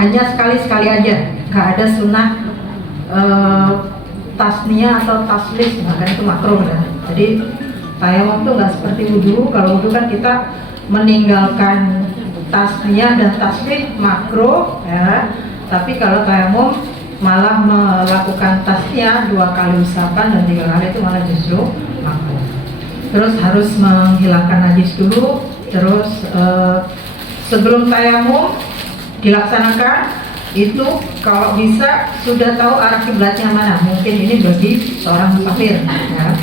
hanya sekali-sekali aja, nggak ada sunnah tasniyah atau taslis, bahkan itu makruh ya. Jadi tayamum itu nggak seperti wudhu. Kalau wudhu kan kita meninggalkan tasniyah dan taslis makruh ya. Tapi kalau tayamum malah melakukan tasniyah 2 kali usapan dan 3 kali itu malah justru makruh. Terus harus menghilangkan najis dulu. Terus sebelum tayamum dilaksanakan itu kalau bisa sudah tahu arah kiblatnya mana. Mungkin ini bagi seorang musafir ya.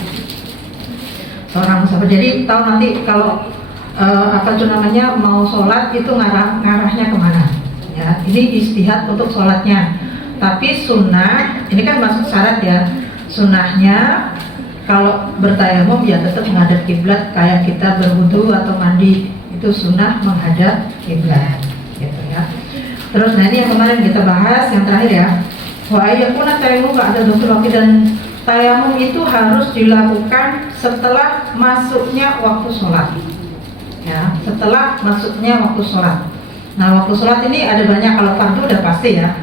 Seorang musafir jadi tahu nanti kalau mau sholat itu ngarahnya kemana ya. Ini istihad untuk sholatnya. Tapi sunnah ini kan masuk syarat ya. Sunnahnya kalau bertayamum ya tetap menghadap kiblat kayak kita berwudu atau mandi, itu sunnah menghadap kiblat gitu ya. Terus nah ini yang kemarin kita bahas yang terakhir ya. Wa ayyakuna tayamum ba'da dukhul waqti, dan tayamum itu harus dilakukan setelah masuknya waktu sholat. Ya, setelah masuknya waktu sholat. Nah, waktu sholat ini ada banyak. Kalau fardu udah pasti ya.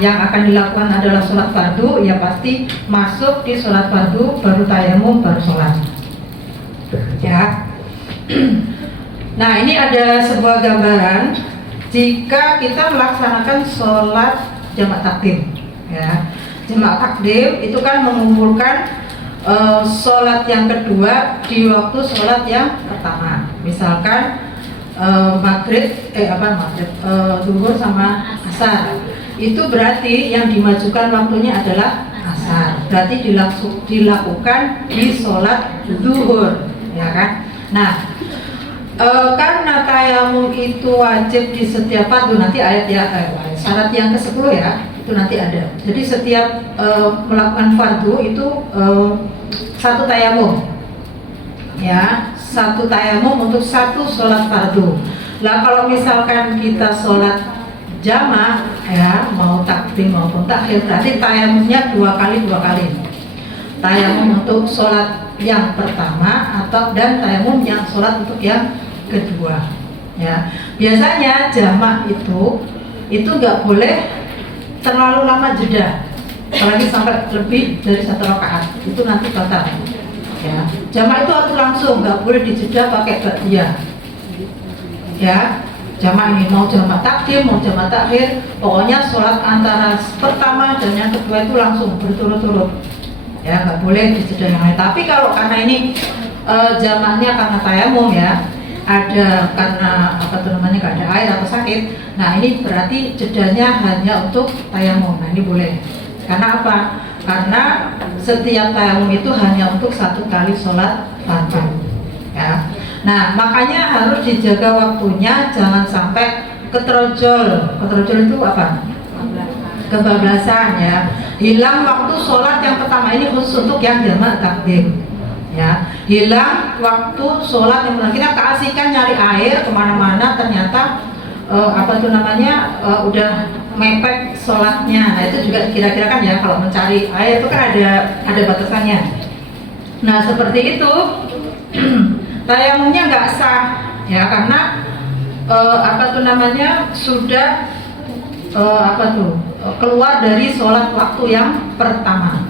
Yang akan dilakukan adalah sholat fardu, ya pasti masuk di sholat fardu baru tayamum baru sholat. Ya. Nah, ini ada sebuah gambaran jika kita melaksanakan sholat jamak takdim ya. Jamak takdim itu kan mengumpulkan sholat yang kedua di waktu sholat yang pertama. Misalkan zuhur sama asar, itu berarti yang dimajukan waktunya adalah asar, berarti dilakukan di sholat zuhur ya kan. Nah, karena tayamum itu wajib di setiap fardu, nanti ayat ya syarat yang ke-10 ya, itu nanti ada. Jadi setiap melakukan fardu itu satu tayamum ya, satu tayamum untuk satu sholat fardu. Lah kalau misalkan kita sholat jamaah ya, mau takdim maupun takhir, berarti tayamumnya 2 kali. Tayamum untuk sholat yang pertama dan tayamum yang sholat untuk yang kedua ya. Biasanya jamak itu nggak boleh terlalu lama jeda, apalagi sampai lebih dari 1 rakaat, itu nanti batal ya. Jamak itu harus langsung, nggak boleh dijeda pakai ba'diyah ya. Jamak ini mau jamak takdim mau jamak takhir, pokoknya sholat antara pertama dan yang kedua itu langsung berturut-turut ya, nggak boleh dijeda yang lain. Tapi kalau karena ini jamaknya karena tayamum ya, ada karena nggak ada air atau sakit, nah ini berarti jedanya hanya untuk tayamum. Nah ini boleh. Karena apa? Karena setiap tayamum itu hanya untuk 1 kali sholat fardu ya. Nah makanya harus dijaga waktunya, jangan sampai keterojol. Keterojol itu apa? Kebablasan ya. Hilang waktu sholat yang pertama, ini khusus untuk yang jamak takdim ya. Hilang waktu sholat yang pertama, kita keasikan nyari air kemana-mana, ternyata udah mepet sholatnya. Nah itu juga kira-kira kan ya, kalau mencari air itu kan ada batasannya. Nah seperti itu tayamumnya nggak sah ya, karena sudah keluar dari sholat waktu yang pertama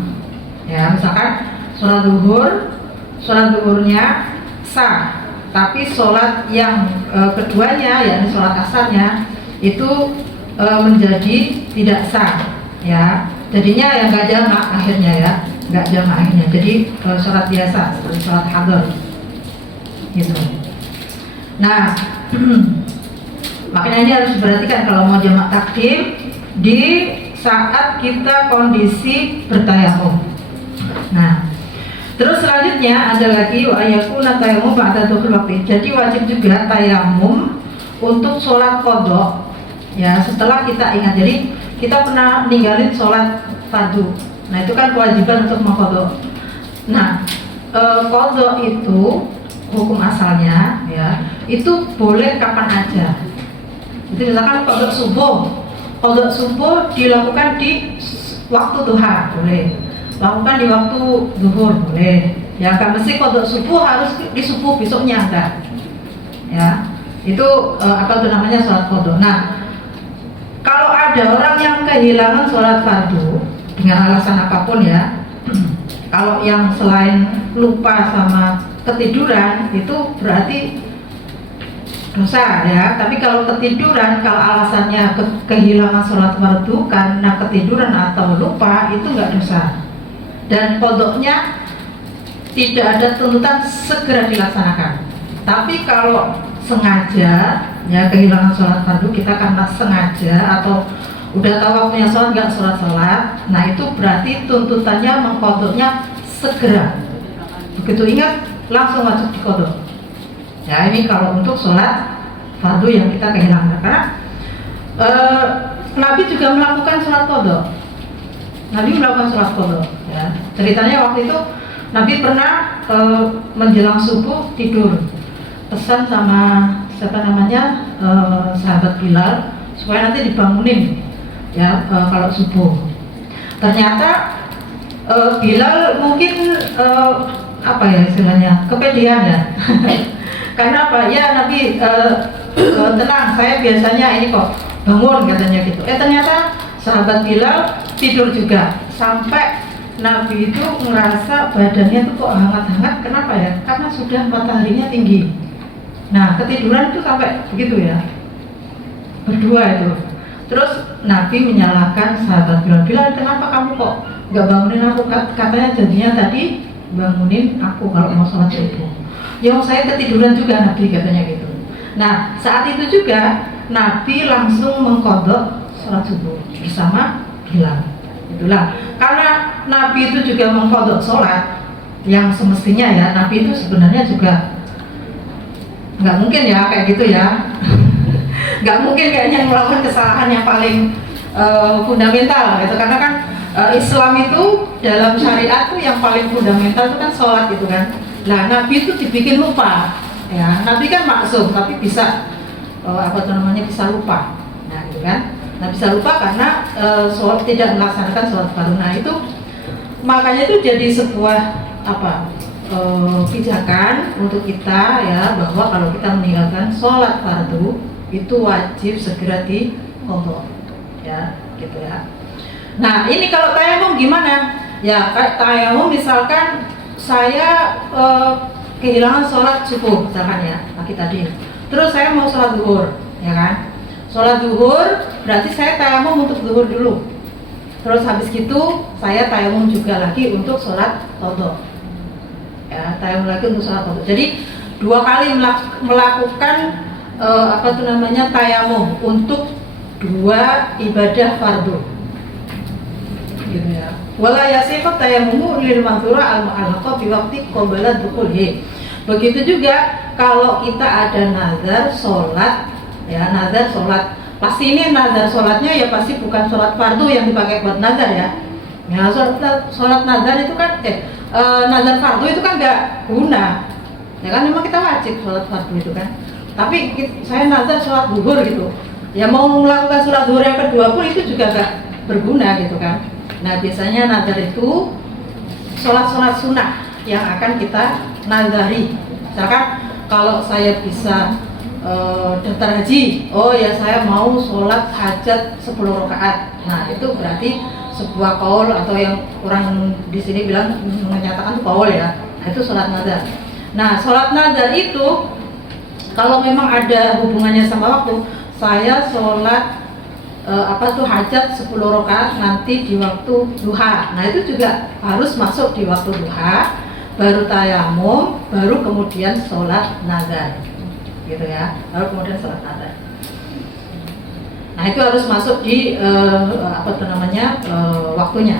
ya. Misalkan sholat zuhurnya sah, tapi sholat yang keduanya yakni sholat asarnya itu menjadi tidak sah ya. Jadinya yang nggak jamak akhirnya ya, nggak jamak akhirnya, jadi sholat biasa seperti sholat hadar gitu. Nah makanya ini harus diperhatikan kalau mau jamak takdim di saat kita kondisi bertayamum. Nah terus selanjutnya ada lagi ayakuna tayamum ba'da dukhul waqti. Jadi wajib juga tayamum untuk sholat qadha ya, setelah kita ingat. Jadi kita pernah ninggalin sholat fardu, nah itu kan kewajiban untuk mengqadha. Nah qadha itu hukum asalnya ya, itu boleh kapan aja. Jadi misalkan qadha subuh dilakukan di waktu duha boleh, lakukan di waktu zuhur boleh ya. Kan mesti qadha subuh harus di subuh besoknya enggak ya. Itu sholat qadha. Nah ada orang yang kehilangan sholat fardu dengan alasan apapun ya. Kalau yang selain lupa sama ketiduran itu berarti dosa ya. Tapi kalau ketiduran, kalau alasannya kehilangan sholat fardu karena ketiduran atau lupa, itu nggak dosa. Dan kodoknya tidak ada tuntutan segera dilaksanakan. Tapi kalau sengaja ya kehilangan sholat fardu kita karena sengaja atau udah tahu waktunya sholat nggak sholat, nah itu berarti tuntutannya mengkodoknya segera. Begitu ingat langsung wajib dikodok. Ya ini kalau untuk sholat fardu yang kita kehilangan, karena Nabi juga melakukan sholat kodok. Nabi melakukan sholat kodok. Ya. Ceritanya waktu itu Nabi pernah menjelang subuh tidur, pesan sama siapa namanya sahabat Bilal supaya nanti dibangunin ya kalau subuh. Ternyata Bilal mungkin apa ya istilahnya kepedean ya. Karena apa ya Nabi tenang, saya biasanya ini kok bangun katanya gitu. Ternyata sahabat Bilal tidur juga sampai Nabi itu merasa badannya tuh kok hangat-hangat. Kenapa ya? Karena sudah mataharinya tinggi. Nah ketiduran itu sampai begitu ya, berdua itu. Terus Nabi menyalahkan sahabat Bilal, Bilal kenapa kamu kok nggak bangunin aku? Katanya jadinya tadi bangunin aku kalau mau sholat subuh. Ya saya ketiduran juga Nabi katanya gitu. Nah saat itu juga Nabi langsung mengkodok sholat subuh bersama Bilal. Itulah karena Nabi itu juga mengkodok sholat yang semestinya ya. Nabi itu sebenarnya juga nggak mungkin ya kayak gitu ya. Nggak mungkin kayaknya melakukan kesalahan yang paling fundamental gitu, karena kan Islam itu dalam syariat tuh yang paling fundamental itu kan sholat gitu kan. Nah Nabi itu dibikin lupa ya. Nabi kan maksum tapi bisa bisa lupa. Nah gitu kan. Nah bisa lupa karena sholat tidak melaksanakan sholat fardu. Nah itu makanya itu jadi sebuah pijakan untuk kita ya, bahwa kalau kita meninggalkan sholat fardu itu wajib segera diqadha ya gitu ya. Nah ini kalau tayamum gimana ya? Tayamum misalkan saya kehilangan sholat subuh misalkan ya pagi tadi, terus saya mau sholat zuhur ya kan. Sholat zuhur berarti saya tayamum untuk zuhur dulu, terus habis gitu saya tayamum juga lagi untuk sholat qadha ya, tayamum lagi untuk sholat qadha. Jadi dua kali melakukan tayamum untuk dua ibadah fardu gitu ya. Wala yasihhu tayamumu lil manzura al mu'allaqa bi waqti qabla dukhulih. Begitu juga kalau kita ada nazar sholat ya, nazar sholat, pasti ini nazar sholatnya ya pasti bukan sholat fardu yang dipakai buat nazar ya. Ya sholat nazar itu kan nazar fardu itu kan nggak guna ya kan, memang kita wajib sholat fardu itu kan. Tapi saya nazar sholat zuhur gitu ya, mau melakukan sholat zuhur yang kedua pun itu juga nggak berguna gitu kan. Nah biasanya nazar itu sholat sunnah yang akan kita nazari. Misalkan kalau saya bisa daftar haji, oh ya saya mau sholat hajat 10 rakaat. Nah itu berarti sebuah qaul, atau yang orang di sini bilang menyatakan itu qaul ya. Nah itu sholat nazar. Nah sholat nazar itu kalau memang ada hubungannya sama waktu, saya sholat hajat 10 rakaat nanti di waktu duha. Nah itu juga harus masuk di waktu duha, baru tayamum, baru kemudian sholat nazar gitu ya, baru kemudian sholat nazar. Nah itu harus masuk di waktunya.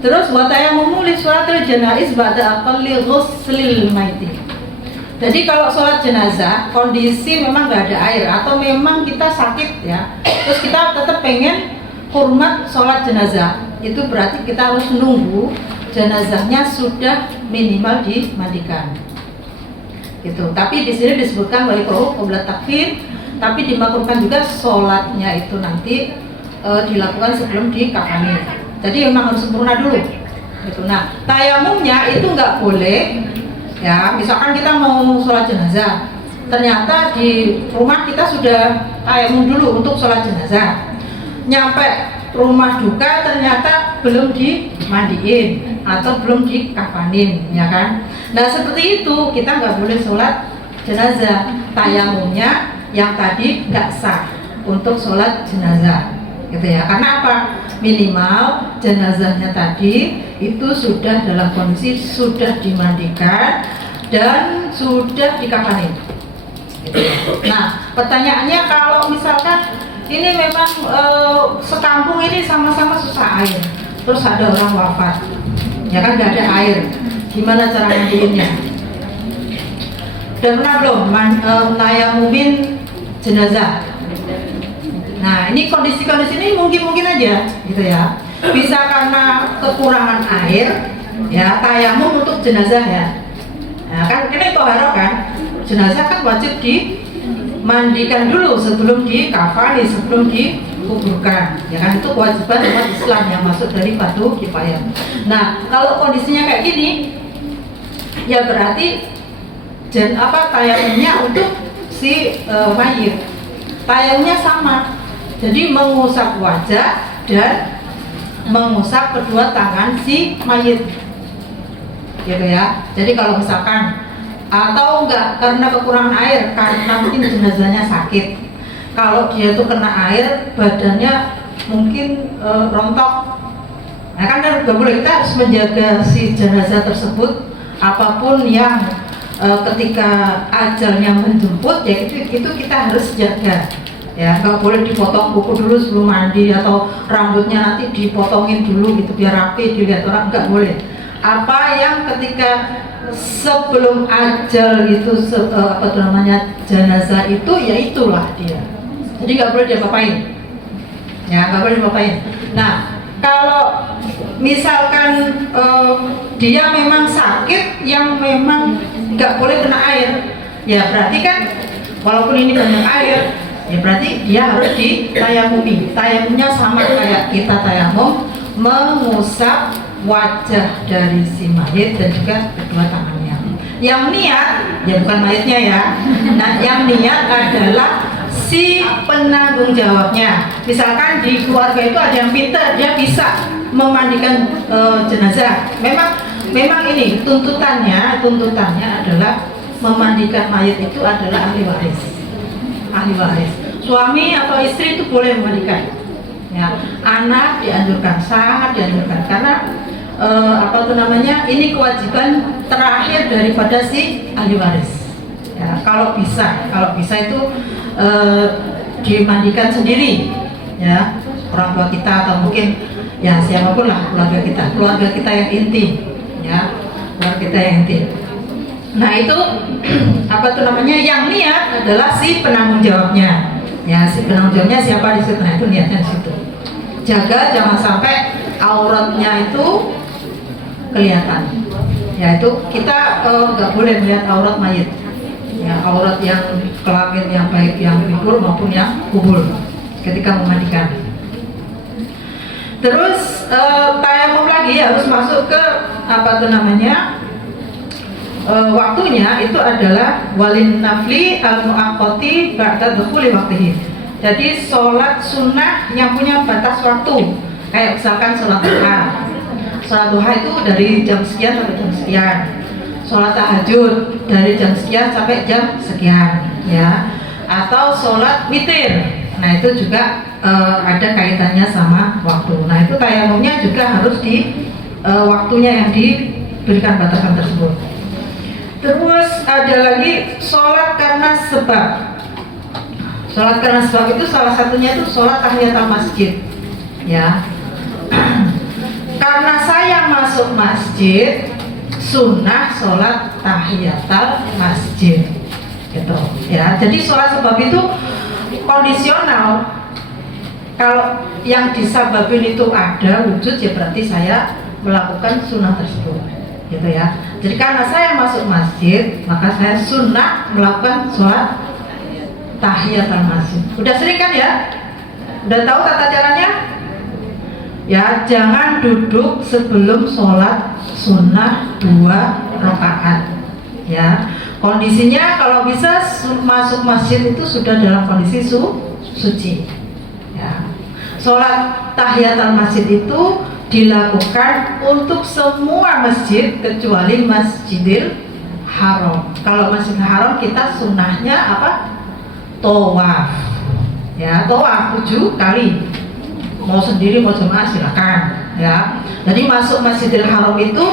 Terus wa tayammumu li sholatil janaiz ba'da aqalli ghuslil maiti. Jadi kalau sholat jenazah kondisi memang nggak ada air atau memang kita sakit ya, terus kita tetap pengen hormat sholat jenazah, itu berarti kita harus nunggu jenazahnya sudah minimal dimandikan gitu. Tapi di sini disebutkan waliqrohu qabla takfin, tapi dimaklumkan juga sholatnya itu nanti dilakukan sebelum dikafani. Jadi memang harus sempurna dulu gitu. Nah tayamumnya itu nggak boleh ya, misalkan kita mau sholat jenazah ternyata di rumah kita sudah tayamum dulu untuk sholat jenazah. Nyampe rumah duka ternyata belum dimandiin atau belum dikafanin, ya kan? Nah seperti itu kita nggak boleh sholat jenazah. Tayamumnya yang tadi nggak sah untuk sholat jenazah, gitu ya. Karena apa? Minimal jenazahnya tadi itu sudah dalam kondisi sudah dimandikan dan sudah dikafanin. Gitu ya. Nah pertanyaannya, kalau misalkan ini memang sekampung ini sama-sama susah air, terus ada orang wafat, ya kan nggak ada air, gimana cara mandiinnya? Dan pernah belum tayamumin jenazah? Nah ini kondisi-kondisi ini mungkin aja, gitu ya. Bisa karena kekurangan air, ya tayamum untuk jenazah ya. Nah kan ini toharo kan, jenazah kan wajib dimandikan dulu sebelum dikafani, sebelum dikuburkan, ya kan, itu kewajiban umat Islam yang masuk dari fardu kifayah. Nah kalau kondisinya kayak gini, ya berarti tayamumnya untuk si mayit, tayamumnya sama, jadi mengusap wajah dan mengusap kedua tangan si mayit, gitu ya. Jadi kalau misalkan atau enggak karena kekurangan air, karena mungkin jenazahnya sakit, kalau dia tuh kena air badannya mungkin rontok, nah kan nggak boleh, kita harus menjaga si jenazah tersebut, apapun yang ketika ajalnya menjemput ya itu kita harus jaga, ya nggak boleh dipotong kuku dulu sebelum mandi, atau rambutnya nanti dipotongin dulu gitu biar rapi dilihat orang, nggak boleh. Apa yang ketika sebelum ajal itu jenazah itu, ya itulah dia, jadi nggak boleh diapa-apain, ya nggak boleh diapa-apain. Nah kalau misalkan dia memang sakit yang memang nggak boleh kena air, ya berarti kan walaupun ini banyak air, ya berarti dia harus ditayamumi. Tayamumnya sama kayak kita tayamum, mengusap wajah dari si mayit dan juga kedua tangannya. Yang niat, ya bukan mayitnya ya. Nah, yang niat adalah si penanggung jawabnya. Misalkan di keluarga itu ada yang pintar, dia bisa memandikan jenazah. Memang ini tuntutannya adalah memandikan mayit itu adalah ahli waris. Ahli waris. Suami atau istri itu boleh memandikan. Ya, anak dianjurkan, sangat dianjurkan, karena ini kewajiban terakhir daripada si ahli waris. Ya, kalau bisa itu dimandikan sendiri, ya orang tua kita atau mungkin ya siapapun lah keluarga kita yang inti, ya keluarga kita yang inti. Nah itu yang niat adalah si penanggung jawabnya, ya si penanggung jawabnya siapa di situ, nah itu niatnya di situ. Jaga jangan sampai auratnya itu kelihatan, ya itu kita nggak boleh melihat aurat mayit, ya aurat yang kelamin, yang baik yang kubur maupun yang kubur ketika memandikan. Terus tayamum lagi harus masuk ke waktunya itu adalah walin nafli al muaqqati ba'da dukhuli waqtihi. Jadi sholat sunnah yang punya batas waktu, kayak misalkan sholat duha. Sholat duha itu dari jam sekian sampai jam sekian. Sholat tahajud dari jam sekian sampai jam sekian, ya. Atau sholat witir. Nah itu juga ada kaitannya sama waktu. Nah itu tayamumnya juga harus di waktunya yang diberikan batasan tersebut. Terus ada lagi sholat karena sebab. Sholat karena sebab itu salah satunya itu sholat tahiyatul masjid, ya. Karena saya masuk masjid, sunnah sholat tahiyatul masjid, gitu, ya. Jadi sholat sebab itu kondisional. Kalau yang disababin itu ada wujud, ya berarti saya melakukan sunnah tersebut, gitu ya. Jadi karena saya masuk masjid, maka saya sunnah melakukan sholat tahiyatul masjid. Udah sering kan ya? Udah tahu tata caranya? Ya, jangan duduk sebelum sholat sunnah 2 rakaat. Ya, Kondisinya kalau bisa masuk masjid itu sudah dalam kondisi suci. Ya. Sholat tahiyatul masjid itu dilakukan untuk semua masjid kecuali Masjidil Haram. Kalau Masjidil Haram kita sunnahnya apa? Tawaf. Ya, tawaf 7 kali. Mau sendiri mau jemaah silakan. Ya. Jadi masuk Masjidil Haram itu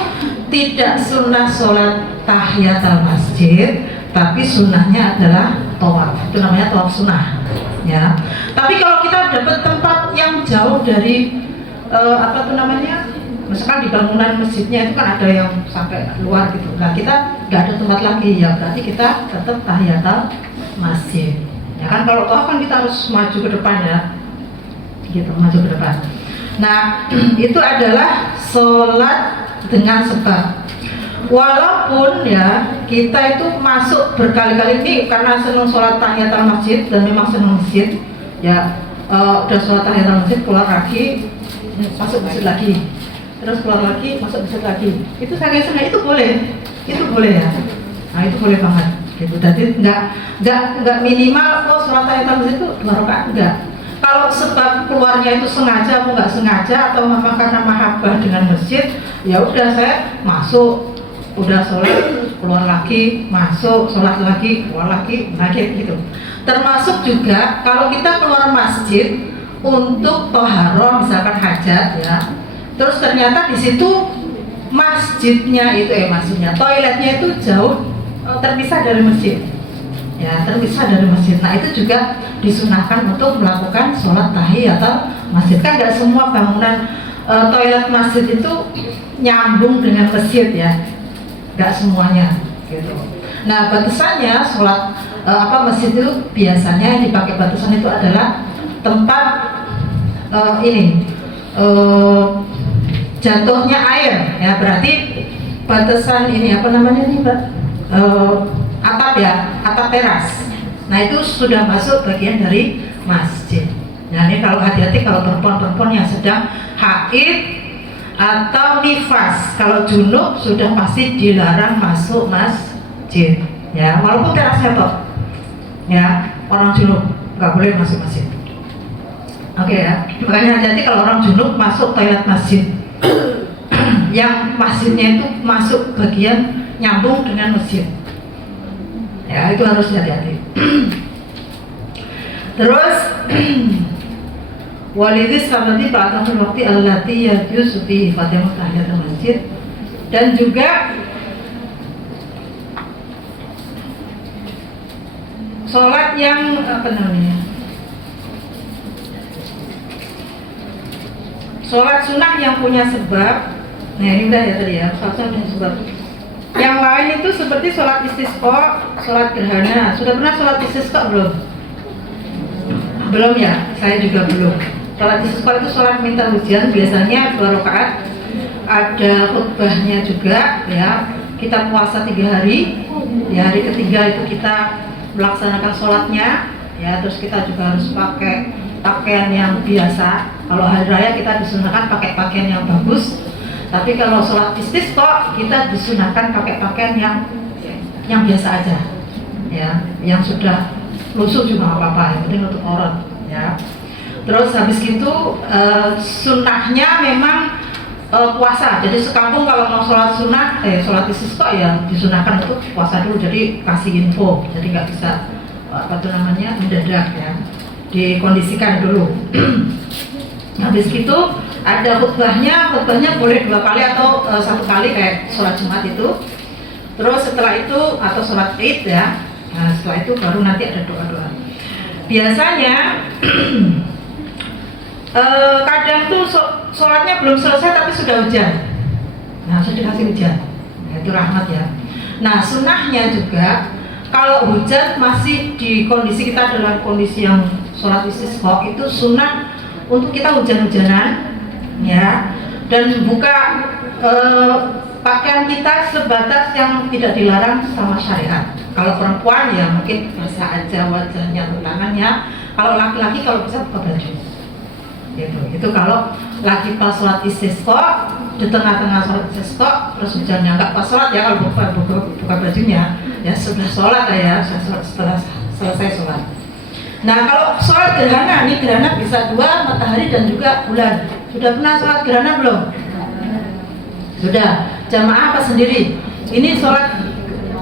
tidak sunnah sholat tahiyatul masjid, tapi sunnahnya adalah tawaf. Itu namanya tawaf sunnah. Ya. Tapi kalau kita dapat tempat yang jauh dari apa tuh namanya, misalkan di bangunan masjidnya itu kan ada yang sampai luar gitu. Nah kita nggak ada tempat lagi, ya berarti kita tetap tahiyatul masjid. Ya kan kalau tawaf kan kita harus maju ke depan ya, gitu maju ke depan. Nah itu adalah sholat dengan sebab. Walaupun ya kita itu masuk berkali-kali ini karena senang sholat tahiyatul masjid dan memang senang masjid ya, udah sholat tahiyatul masjid keluar lagi masuk masjid lagi, terus keluar lagi masuk masjid lagi, itu saya senang, itu boleh ya. Nah itu boleh banget gitu. Jadi nggak minimal sholat tahiyatul masjid itu 2 rakaat, enggak. Kalau sebab keluarnya itu sengaja atau nggak sengaja atau memang karena mahabbah dengan masjid, ya udah saya masuk, udah sholat keluar lagi, masuk sholat lagi keluar lagi gitu. Termasuk juga kalau kita keluar masjid untuk toharoh misalkan hajat ya, terus ternyata di situ masjidnya itu masjidnya toiletnya itu jauh terpisah dari masjid ya, terpisah dari masjid. Nah itu juga disunahkan untuk melakukan sholat tahiyatul masjid. Kan nggak semua bangunan toilet masjid itu nyambung dengan masjid ya, nggak semuanya gitu. Nah batasannya sholat masjid itu biasanya yang dipakai batasan itu adalah tempat jatuhnya air ya, berarti batasan ini apa namanya nih Mbak, atap ya, atap teras. Nah itu sudah masuk bagian dari masjid. Nah ini kalau hati-hati kalau perempuan-perempuan yang sedang haid atau nifas, kalau junub sudah pasti dilarang masuk masjid ya, walaupun terasnya toh ya, orang junub nggak boleh masuk masjid. Oke ya, makanya hati-hati kalau orang junub masuk toilet masjid yang masjidnya itu masuk bagian nyambung dengan masjid ya, itu harus hati-hati. Terus walidis sabati ba'datul waqti allati yajuzu fi Fatimah tahiyatul masjid, dan juga sholat yang apa namanya, sholat sunnah yang punya sebab. Nah ini udah ya tadi ya, sholat sunnah punya sebab. Yang lain itu seperti sholat istisqa, sholat gerhana. Sudah pernah sholat istisqa belum? Belum ya, saya juga belum. Sholat istisqa itu sholat minta hujan, biasanya 2 rakaat. Ada khutbahnya juga ya. Kita puasa 3 hari. Di hari ketiga itu kita melaksanakan sholatnya ya, terus kita juga harus pakai pakaian yang biasa. Kalau hari raya kita disunahkan pakai pakaian yang bagus, tapi kalau sholat istisqa kita disunahkan pakai pakaian yang biasa aja ya, yang sudah lusuh juga nggak apa-apa, yang penting untuk aurat ya. Terus habis itu sunnahnya memang puasa. Jadi sekampung kalau mau sholat sunnah, sholat istisqa ya disunahkan untuk puasa dulu. Jadi kasih info, jadi nggak bisa apa tuh namanya mendadak ya, dikondisikan dulu. Habis itu ada khutbahnya boleh 2 kali atau 1 kali kayak sholat Jumat itu. Terus setelah itu atau sholat Id ya, nah setelah itu baru nanti ada doa-doa. Biasanya kadang tuh sholatnya belum selesai tapi sudah hujan. Nah sudah dikasih hujan, nah, itu rahmat ya. Nah sunnahnya juga kalau hujan masih di kondisi kita dalam kondisi yang sholat istisqa, itu sunnah untuk kita hujan-hujanan ya, dan buka pakaian kita sebatas yang tidak dilarang sama syariat. Kalau perempuan ya mungkin basah aja wajahnya atau tangannya. Kalau laki-laki kalau bisa buka baju gitu. Itu kalau lagi pas sholat istisqa, di tengah-tengah sholat istisqa terus hujannya, nggak pas sholat ya kalau buka bajunya ya setelah sholat ya, setelah selesai sholat. Nah kalau sholat gerhana, ini gerhana bisa 2 matahari dan juga bulan. Sudah pernah sholat gerhana belum? Sudah. Jamaah apa sendiri? Ini sholat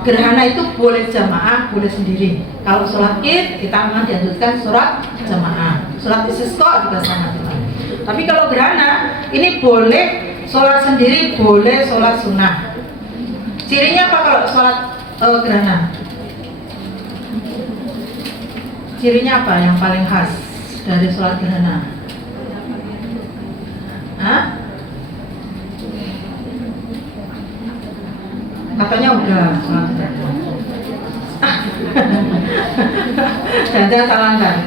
gerhana itu boleh jamaah, boleh sendiri. Kalau sholat id kita memang dianjurkan sholat jamaah. Sholat istisqa juga sama. Tapi kalau gerhana ini boleh sholat sendiri, boleh sholat sunnah. Cirinya apa kalau sholat gerhana? Cirinya apa yang paling khas dari sholat gerhana? Hah? Katanya udah sholat gerhana. Jangan salahkan.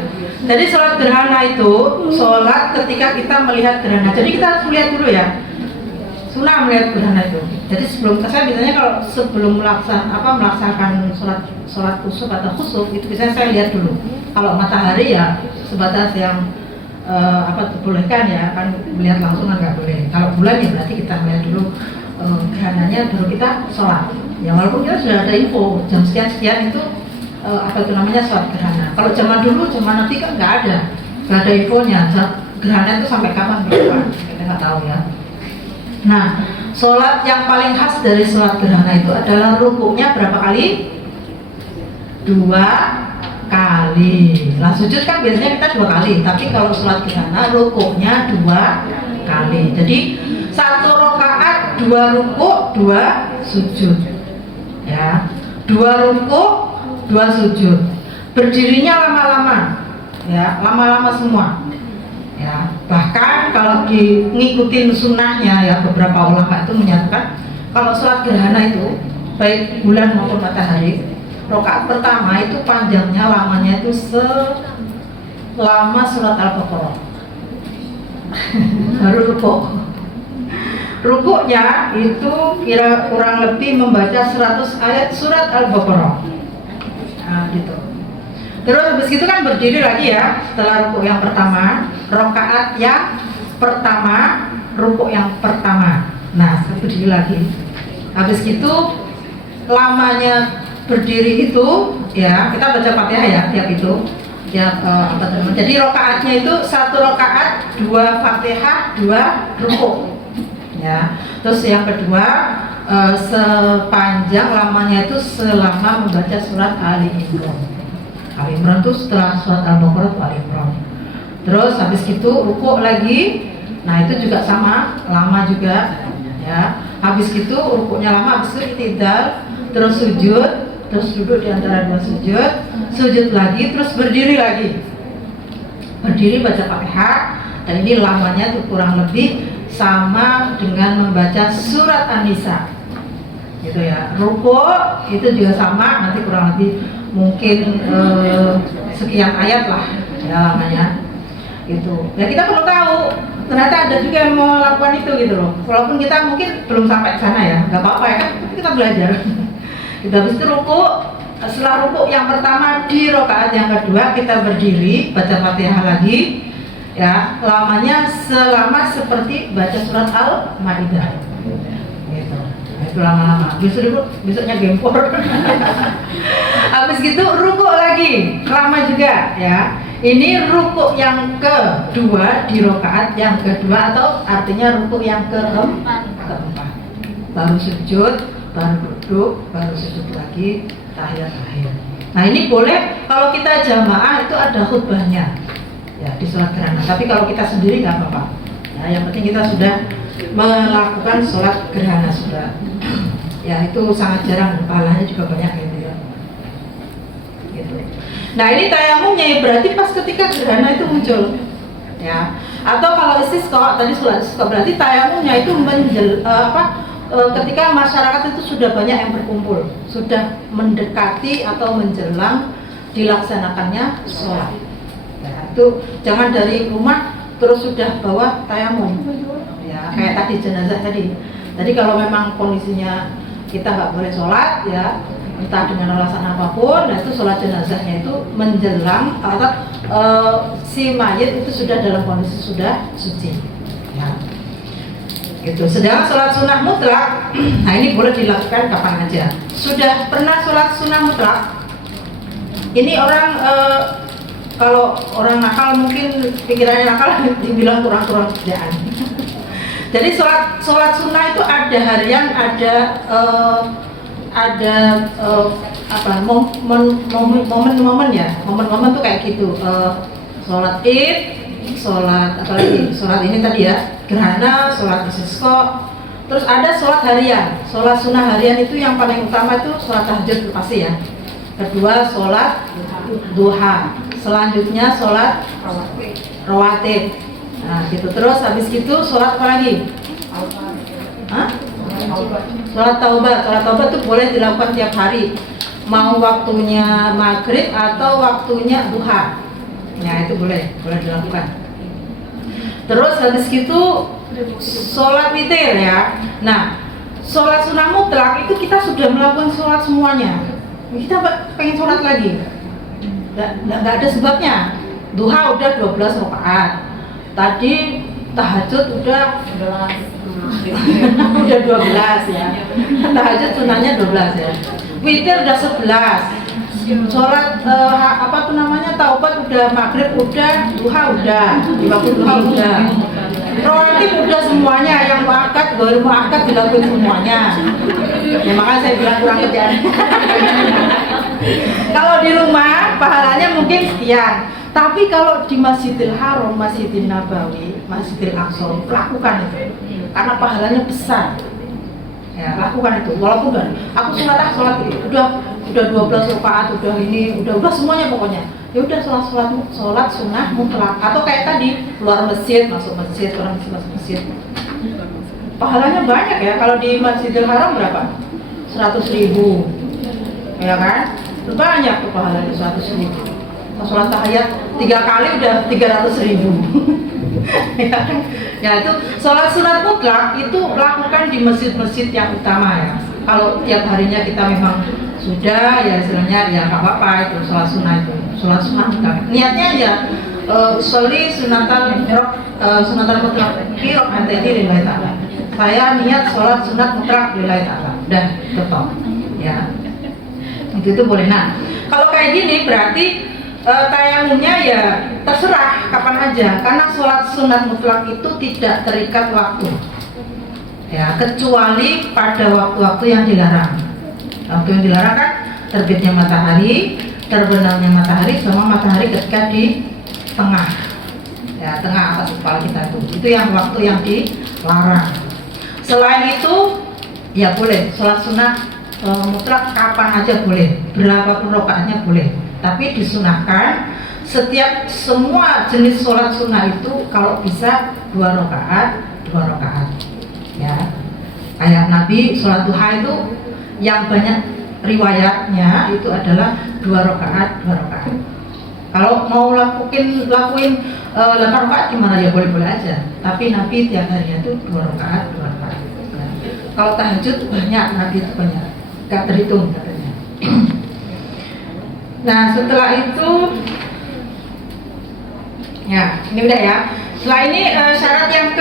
Jadi sholat gerhana itu sholat ketika kita melihat gerhana. Jadi kita harus melihat dulu ya. Sunnah melihat gerhana itu. Jadi sebelum saya biasanya kalau sebelum melaksanakan sholat kusuf atau khusuf itu biasanya saya lihat dulu. Kalau matahari ya sebatas yang dibolehkan ya, kan melihat langsung nggak boleh. Kalau bulan ya berarti kita melihat dulu gerhananya baru kita sholat. Ya walaupun kita sudah ada info jam sekian itu sholat gerhana. Kalau zaman dulu, zaman nanti kan nggak ada infonya. Gerhana itu sampai kapan berapa? Kita nggak tahu ya. Nah, sholat yang paling khas dari sholat gerhana itu adalah rukuknya berapa kali? 2 kali. Lah sujud kan biasanya kita 2 kali, tapi kalau sholat gerhana rukuknya 2 kali. Jadi 1 rakaat 2 rukuk 2 sujud. Ya, 2 rukuk 2 sujud. Berdirinya lama-lama, ya lama-lama semua. Ya, bahkan kalau ngikutin sunnahnya ya beberapa ulama itu menyatakan kalau sholat gerhana itu baik bulan maupun matahari, rakaat pertama itu panjangnya lamanya itu selama surat Al-Baqarah. Baru rukuk. Rukuknya itu kurang lebih membaca 100 ayat surat Al-Baqarah. Nah, gitu. Terus habis itu kan berdiri lagi ya setelah rukuk yang pertama, rakaat yang pertama, rukuk yang pertama. Nah, berdiri lagi. Habis itu lamanya berdiri itu ya kita baca Fatihah ya tiap itu. Ya jadi rakaatnya itu 1 rakaat 2 Fatihah 2 rukuk. Ya. Terus yang kedua sepanjang lamanya itu selama membaca surat Ali Imran. Ali Imran itu setelah surat Al-Baqarah itu Ali Imran. Terus habis itu rukuk lagi. Nah itu juga sama, lama juga ya. Habis itu rukuknya lama, habis itu i'tidal, terus sujud, terus duduk di antara 2 sujud, sujud lagi, terus berdiri lagi. Berdiri baca Fatihah, dan ini lamanya tuh kurang lebih sama dengan membaca surat An-Nisa. Gitu ya. Rukuk itu juga sama, nanti kurang lebih mungkin sekian ayat lah ya lamanya gitu. Ya kita perlu tahu ternyata ada juga yang mau lakukan itu gitu loh. Walaupun kita mungkin belum sampai ke sana ya, nggak apa-apa ya kan kita belajar. Kita habis itu rukuk, setelah rukuk yang pertama di rakaat yang kedua kita berdiri baca Fatihah lagi ya, lamanya selama seperti baca surat Al-Maidah. Gitu. Itu lama-lama. Besoknya gempor. Habis gitu rukuk lagi, lama juga ya. Ini rukuk yang kedua di rakaat yang kedua atau artinya rukuk yang keempat. Baru sujud, baru duduk, baru sujud lagi, tahiyat akhir. Nah ini boleh kalau kita jamaah itu ada khutbahnya ya di sholat gerhana. Tapi kalau kita sendiri nggak apa-apa. Nah, yang penting kita sudah melakukan sholat gerhana sudah. Ya itu sangat jarang, pahalanya juga banyak gitu ya. Gitu. Nah ini tayamumnya berarti pas ketika gerhana itu muncul, ya. Atau kalau istisqa tadi sholat istisqa berarti tayamumnya itu ketika masyarakat itu sudah banyak yang berkumpul, sudah mendekati atau menjelang dilaksanakannya sholat. Ya, itu jangan dari rumah terus sudah bawa tayamum, ya kayak tadi jenazah tadi. Jadi kalau memang kondisinya kita nggak boleh sholat ya entah dengan alasan apapun, nah itu sholat jenazahnya itu menjelang atau si mayit itu sudah dalam kondisi sudah suci ya. Gitu. Sedangkan sholat sunnah mutlak, nah ini boleh dilakukan kapan aja. Sudah pernah sholat sunnah mutlak? Ini orang kalau orang nakal mungkin pikirannya nakal dibilang kurang-kurang kerjaan. Jadi sholat sunnah itu ada harian, ada momen-momen ya, momen-momen tuh kayak gitu. Sholat id, sholat apalagi, sholat ini tadi ya, gerhana, sholat istisqa. Terus ada sholat harian, sholat sunnah harian itu yang paling utama itu sholat tahajud pasti ya. Kedua sholat duha, selanjutnya sholat rawatib. Nah gitu, terus habis gitu sholat apa lagi? Hah? Sholat taubat itu boleh dilakukan tiap hari, mau waktunya maghrib atau waktunya duha. Ya itu boleh dilakukan. Terus habis gitu sholat witir ya. Nah sholat sunnah mutlak itu kita sudah melakukan sholat semuanya. Kita pengen sholat lagi, nggak ada sebabnya. Duha udah 12 rakaat. Tadi tahajud udah 12 ya. Tahajud sunnahnya 12 ya. Witir udah 11. Sholat taubat udah, maghrib udah, duha udah, di waktu duha udah. Rawatib udah semuanya, yang muakkad, baru muakkad dilakukan semuanya. Ya makanya saya bilang kurang kerjaan. Kalau di rumah pahalanya mungkin sekian. Tapi kalau di Masjidil Haram, Masjidil Nabawi, Masjidil Aqsa, lakukan itu, karena pahalanya besar. Ya, lakukan itu. Walaupun aku sholat udah 12 rakaat, udah semuanya pokoknya. Ya udah sholat sunnah mutlak. Atau kayak tadi keluar masjid, masuk masjid, keluar masjid, masuk masjid. Pahalanya banyak ya. Kalau di Masjidil Haram berapa? 100.000, ya kan? Banyak tuh pahalanya 100.000. Sholat tahiyat 3 kali udah 300.000. Ya itu sholat sunat mutlak itu lakukan di masjid-masjid yang utama ya. Kalau tiap harinya kita memang sudah ya istilahnya ya nggak apa-apa itu sholat sunat mutlak. Niatnya ya sholli sunatal mutlak kirok anteni lillahi ta'ala. Saya niat sholat sunat mutlak lillahi ta'ala. Udah tetap ya. Itu boleh. Nah kalau kayak gini berarti tayamumnya ya terserah kapan aja, karena sholat sunat mutlak itu tidak terikat waktu ya, kecuali pada waktu-waktu yang dilarang. Waktu yang dilarang kan terbitnya matahari, terbenamnya matahari, sama matahari ketika di tengah ya, tengah atas kepala kita itu yang waktu yang dilarang. Selain itu ya boleh sholat sunat mutlak kapan aja boleh, berapapun rakaatnya boleh. Tapi disunahkan semua jenis sholat sunnah itu kalau bisa 2 rakaat ya. Kayak Nabi sholat duha itu yang banyak riwayatnya itu adalah 2 rakaat. Kalau mau lakuin 8 rakaat gimana ya boleh aja. Tapi Nabi tiap harinya itu 2 rakaat ya. Kalau tahajud banyak, Nabi itu banyak, gak terhitung katanya. Nah setelah itu ya ini udah ya. Setelah ini syarat yang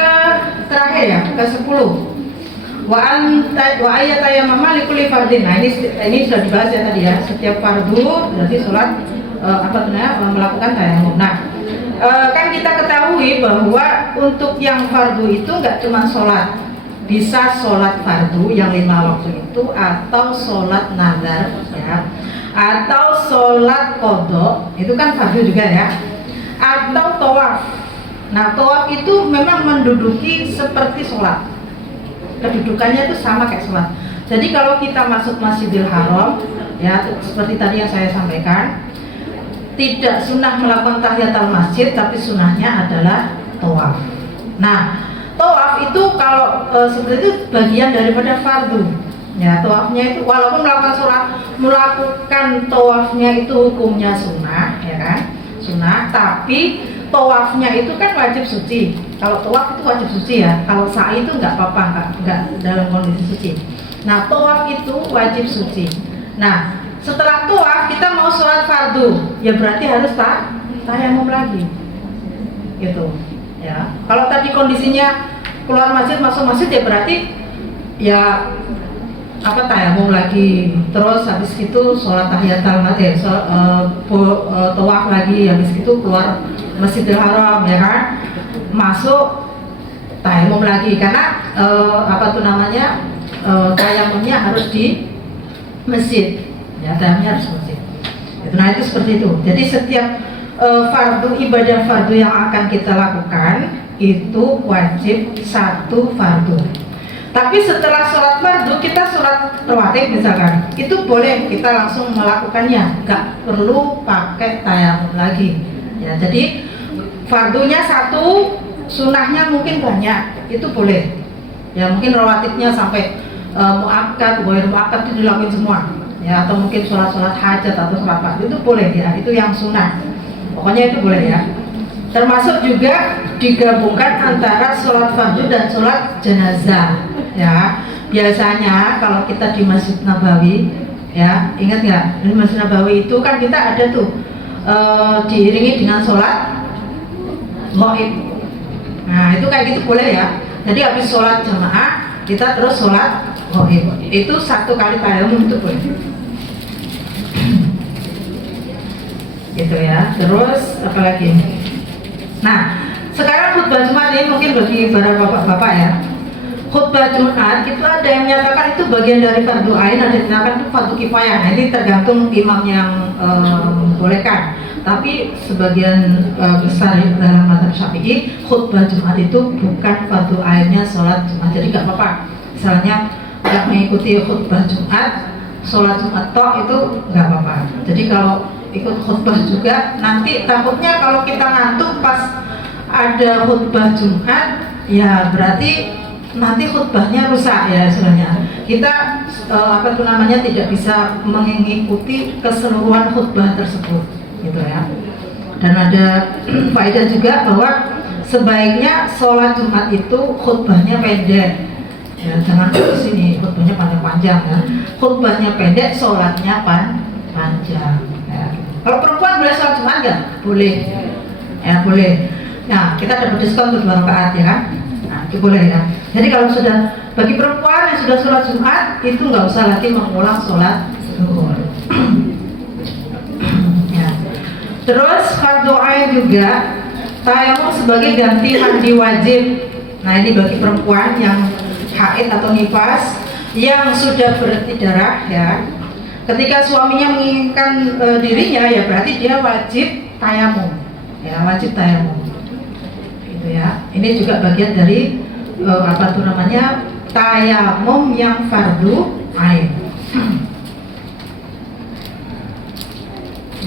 terakhir ya, ke-10 wa ayyatayamama likulli fardin. Nah ini sudah dibahas ya tadi ya, setiap fardu berarti sholat melakukan tayamum. Nah kan kita ketahui bahwa untuk yang fardu itu nggak cuma sholat, bisa sholat fardu yang 5 waktu itu, atau sholat nazar ya, atau sholat qadha itu kan fardu juga ya, atau tawaf. Nah tawaf itu memang menduduki seperti sholat, kedudukannya itu sama kayak sholat. Jadi kalau kita masuk Masjidil Haram ya, seperti tadi yang saya sampaikan, tidak sunnah melakukan tahiyatul masjid, tapi sunnahnya adalah tawaf. Nah tawaf itu kalau seperti itu bagian daripada fardu. Ya, tawafnya itu walaupun melakukan tawafnya itu hukumnya sunnah, ya kan? Sunnah, tapi tawafnya itu kan wajib suci. Kalau tawaf itu wajib suci ya. Kalau sa'i itu nggak apa-apa, nggak dalam kondisi suci. Nah, tawaf itu wajib suci. Nah, setelah tawaf kita mau sholat fardu, ya berarti harus tayamum lagi. Gitu. Ya. Kalau tadi kondisinya keluar masjid masuk masjid ya berarti ya tayamum lagi, terus habis itu sholat tahiyatul masjid, tawaf lagi, habis itu keluar Masjidil Haram ya kan, masuk tayamum lagi karena tayamumnya harus di masjid ya, tayamumnya harus di masjid. Nah itu seperti itu. Jadi setiap ibadah fardu yang akan kita lakukan itu wajib satu fardu. Tapi setelah sholat fardu kita sholat rawatib misalkan, itu boleh kita langsung melakukannya, nggak perlu pakai tayamum lagi. Ya, jadi fardunya satu, sunahnya mungkin banyak, itu boleh. Ya mungkin rawatibnya sampai muakkad, boleh muakkad itu dilakuin semua. Ya atau mungkin sholat hajat atau sholat fardu itu boleh ya, itu yang sunah. Pokoknya itu boleh ya. Termasuk juga digabungkan antara sholat fardu dan sholat jenazah. Ya, biasanya kalau kita di Masjid Nabawi, ya ingat nggak? Di Masjid Nabawi itu kan kita ada tuh diiringi dengan sholat ghaib. Nah itu kayak gitu boleh ya. Jadi habis sholat jamaah kita terus sholat ghaib. Itu satu kali tayamum itu boleh. Gitu ya. Terus apa lagi? Nah sekarang khutbah Jumat ini mungkin bagi para bapak-bapak ya. Khutbah Jumat itu ada yang menyatakan itu bagian dari fardu ain, ada yang menyatakan itu fardu kifayah. Nah, ini tergantung imam yang membolehkan. Tapi sebagian besar dalam mazhab Syafi'i, khutbah Jumat itu bukan fardu ainnya sholat Jumat. Jadi nggak apa-apa. Misalnya nggak mengikuti khutbah Jumat, sholat Jumat toh itu nggak apa-apa. Jadi kalau ikut khutbah juga, nanti takutnya kalau kita ngantuk pas ada khutbah Jumat, ya berarti nanti khutbahnya rusak ya sebenarnya. Kita tidak bisa mengikuti keseluruhan khutbah tersebut gitu ya. Dan ada faedah juga bahwa sebaiknya sholat Jumat itu khutbahnya pendek ya, jangan ke sini khutbahnya panjang-panjang ya. Khutbahnya pendek, sholatnya panjang ya. Kalau perempuan boleh sholat Jumat nggak? Boleh ya, boleh. Nah kita dapat diskon untuk 2 rakaat ya kan. Itu boleh ya. Jadi kalau sudah bagi perempuan yang sudah sholat Jumat itu nggak usah lagi mengulang sholat zuhur. Ya. Terus fardu ain juga tayamum sebagai ganti mandi wajib. Nah ini bagi perempuan yang haid atau nifas yang sudah berhenti darah ya. Ketika suaminya menginginkan dirinya ya berarti dia wajib tayamum. Ya wajib tayamum. Ya, ini juga bagian dari tayamum yang fardu ain.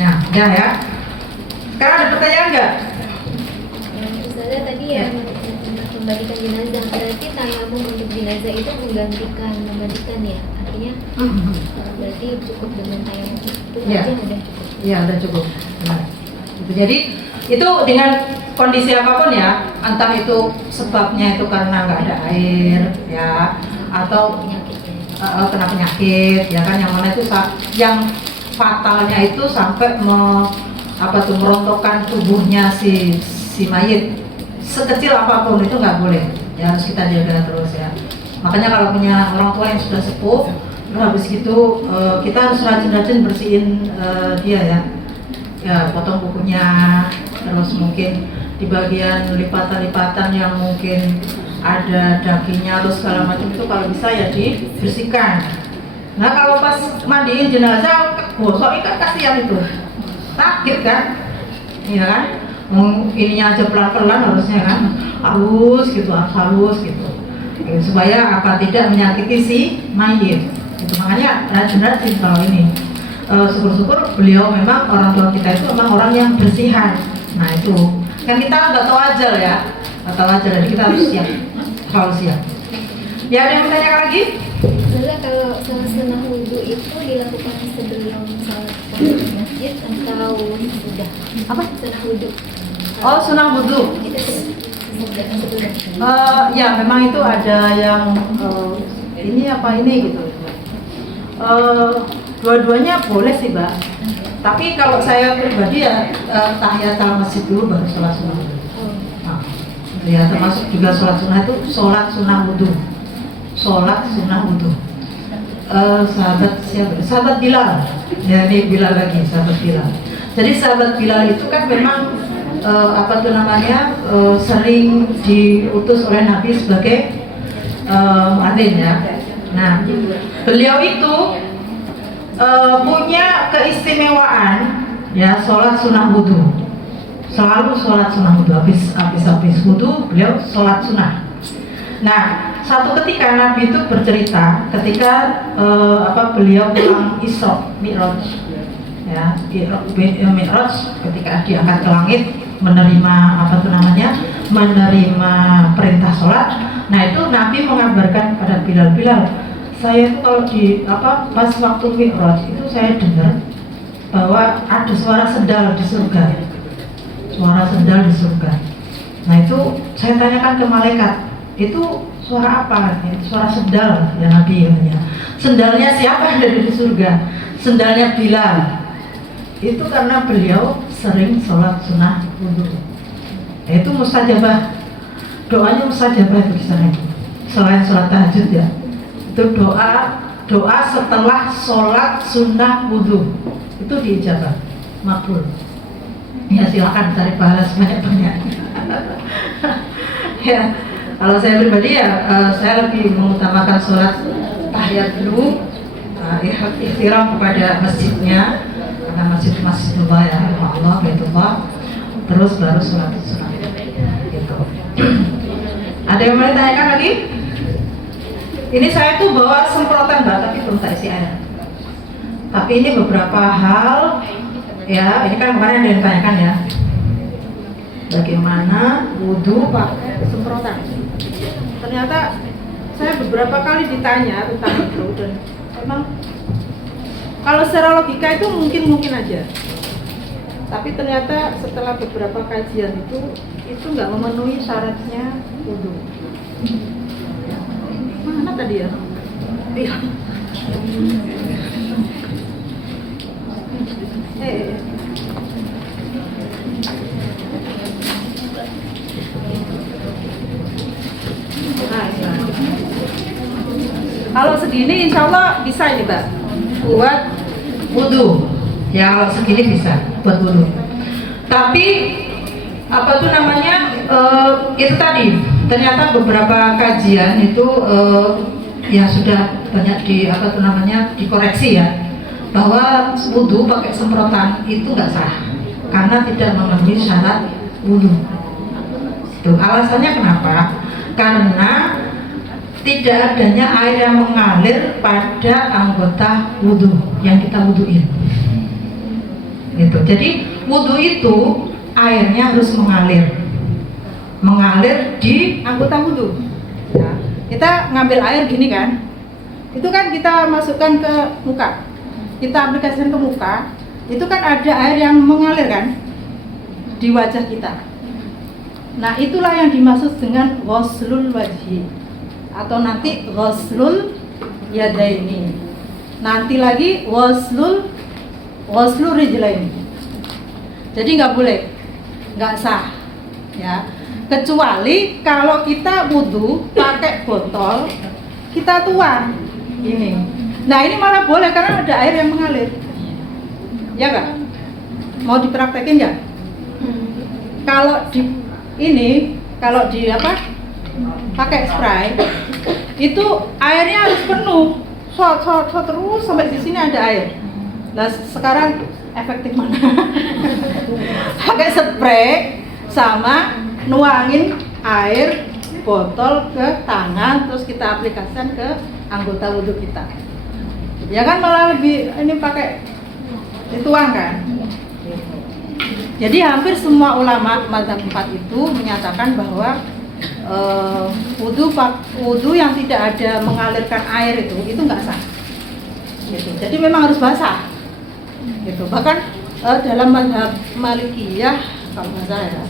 Nah, udah ya. Sekarang ada pertanyaan nggak? Ustazah tadi yang membagikan jenazah, berarti tayamum untuk jenazah itu menggantikan ya, artinya berarti cukup dengan tayamum itu ya. Aja udah cukup. Iya, udah cukup. Nah, jadi itu dengan kondisi apapun ya, entah itu sebabnya itu karena nggak ada air ya, atau kena penyakit ya kan, yang mana itu yang fatalnya itu sampai merontokkan tubuhnya si mayit, sekecil apapun itu nggak boleh ya, harus kita jaga terus ya. Makanya kalau punya orang tua yang sudah sepuh, habis gitu kita harus rajin-rajin bersihin dia ya, potong kukunya, terus mungkin di bagian lipatan-lipatan yang mungkin ada dagingnya atau segala macam itu kalau bisa ya dibersihkan. Nah kalau pas mandiin jenazah gosok kan kasihan itu, sakit kan, iya kan? Ininya aja pelan-pelan harusnya kan, halus gitu, supaya tidak menyakiti si mayit. Itu makanya rajin-rajin kalau ini. Syukur-syukur beliau memang orang tua kita itu memang orang yang bersihan. Nah itu kan kita nggak tahu aja ya, jadi kita harus siap, selalu siap. Ya ada yang bertanya lagi? Ustazah, kalau sunah wudhu itu dilakukan sebelum sholat di masjid atau sudah? Apa? Sunah wudhu. Oh sunah wudhu. Itu sebelum. Ya memang itu ada yang ini gitu. Dua-duanya boleh sih Mbak. Tapi kalau saya pribadi ya tahiyatul masjid dulu baru sholat sunah. Nah, Ya, termasuk juga sholat sunnah itu sholat sunnah wudhu. Sholat sunnah wudhu. Sahabat siapa? Sahabat Bilal. Ya, ini Bilal lagi, sahabat Bilal. Jadi sahabat Bilal itu kan memang sering diutus oleh Nabi sebagai muadzin ya. Nah, beliau itu punya keistimewaan ya sholat sunnah wudhu. Selalu sholat sunnah wudhu, habis wudhu beliau sholat sunnah. Nah, satu ketika Nabi itu bercerita ketika beliau pulang Isra Mi'raj, ya Mi'raj ketika diangkat ke langit menerima menerima perintah sholat. Nah itu Nabi mengabarkan pada Bilal, saya itu kalau pas waktu Mi'raj itu saya dengar bahwa ada suara sendal di surga, Nah itu saya tanyakan ke malaikat, itu suara apa? Suara sendal ya Nabi katanya. Sendalnya siapa yang ada di surga? Sendalnya Bilal. Itu karena beliau sering sholat sunnah wudhu. Itu mustajabah, doanya mustajabah itu di sana. Selain sholat tahajud ya, itu doa setelah sholat sunnah wudhu itu diijabah, makbul. Ya silakan cari pahala sebanyak-banyak. Ya, kalau saya pribadi ya saya lebih mengutamakan sholat tahiyat dulu, ikhtiram kepada masjidnya, karena masjidullah ya Allah, Baitullah, terus baru sholat sunnah. Gitu. Ada yang mau ditanyakan lagi? Ini saya tuh bawa semprotan Mbak, tapi belum tak isi air. Tapi ini beberapa hal ya, ini kan kemarin ada yang tanyakan ya, bagaimana wudhu pakai semprotan. Ternyata saya beberapa kali ditanya tentang itu, dan memang kalau secara logika itu mungkin aja, tapi ternyata setelah beberapa kajian itu nggak memenuhi syaratnya wudhu. Mana tadi ya? Iya. Kalau segini insya Allah bisa ini Mbak buat wudhu. Ya kalau segini bisa buat wudhu. Tapi itu tadi ternyata beberapa kajian itu ya sudah banyak dikoreksi ya, bahwa wudhu pakai semprotan itu nggak sah karena tidak memenuhi syarat wudhu. Itu alasannya kenapa? Karena tidak adanya air yang mengalir pada anggota wudhu yang kita wudhuin. Gitu. Jadi wudhu itu airnya harus mengalir di anggota wudhu. Ya. Kita ngambil air gini kan, itu kan kita masukkan ke muka, kita aplikasikan ke muka, itu kan ada air yang mengalir kan di wajah kita. Nah itulah yang dimaksud dengan ghuslul wajhi, atau nanti ghuslul yadaini, nanti lagi ghuslul rijlaini. Jadi nggak sah ya, kecuali kalau kita wudhu pakai botol, kita tuang ini. Nah ini malah boleh karena ada air yang mengalir, ya nggak? Mau dipraktekin nggak? Kalau di pakai spray itu airnya harus penuh, shot terus sampai di sini ada air. Nah sekarang efektif mana? Pakai spray sama nuangin air botol ke tangan, terus kita aplikasikan ke anggota wudhu kita. Ya kan malah lebih ini pakai dituang kan. Jadi hampir semua ulama mazhab 4 itu menyatakan bahwa wudhu yang tidak ada mengalirkan air itu nggak sah. Gitu. Jadi memang harus basah. Gitu. Bahkan dalam mazhab Malikiyah kalau nggak salah ya,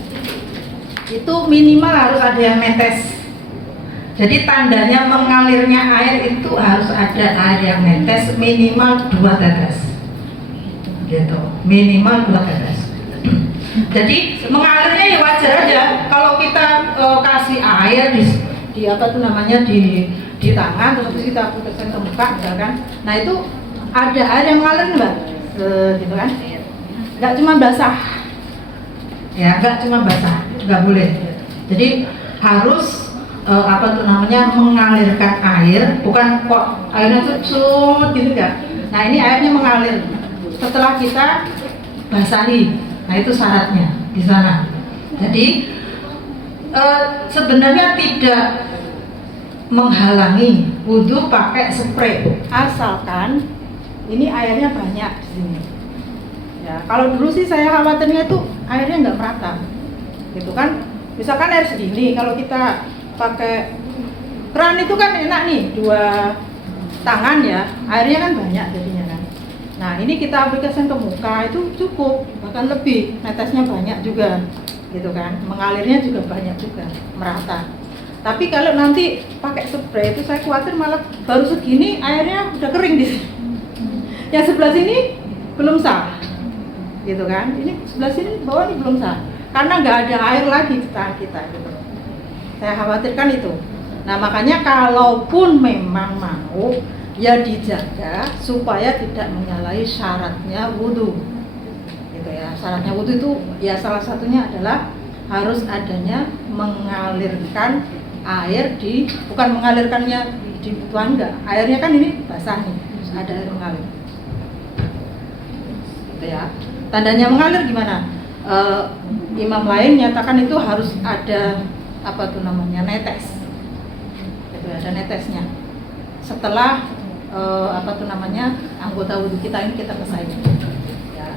itu minimal harus ada yang netes. Jadi tandanya mengalirnya air itu harus ada air yang netes minimal 2 tetes. Gitu. Minimal 2 tetes. Jadi mengalirnya ya wajar aja. Kalau kita apa tuh namanya di tangan, terus habis kita aplikasikan ke muka, misalkan. Nah itu ada air yang mengalir Mbak, gitu kan? Nggak cuma basah, ya nggak cuma basah, nggak boleh. Jadi harus apa tuh namanya mengalirkan air, bukan kok airnya tuh gitu kan? Nah ini airnya mengalir setelah kita basahi. Nah itu syaratnya di sana. Jadi sebenarnya tidak menghalangi wudhu pakai spray, asalkan ini airnya banyak di sini. Ya, kalau dulu sih saya khawatirnya itu airnya nggak merata, gitu kan? Misalkan air segini, kalau kita pakai keran itu kan enak nih, 2 tangan ya, airnya kan banyak jadinya kan. Nah ini kita aplikasikan ke muka itu cukup, bahkan lebih, netesnya banyak juga, gitu kan? Mengalirnya juga banyak juga, merata. Tapi kalau nanti pakai spray itu saya khawatir malah baru segini airnya udah kering di sini. Yang sebelah sini belum sah, gitu kan? Ini sebelah sini bawah ini belum sah, karena nggak ada air lagi di tangan kita, gitu. Saya khawatirkan itu. Nah makanya kalaupun memang mau, ya dijaga supaya tidak menyalahi syaratnya wudhu, gitu ya. Syaratnya wudhu itu ya salah satunya adalah harus adanya mengalirkan air bukan mengalirkannya di tuan enggak, airnya kan ini basah nih, terus ada air mengalir, gitu ya. Tandanya mengalir gimana? Imam lain nyatakan itu harus ada apa tuh namanya netes, gitu, ada netesnya setelah apa tuh namanya anggota wudhu kita ini kita basahi, ya.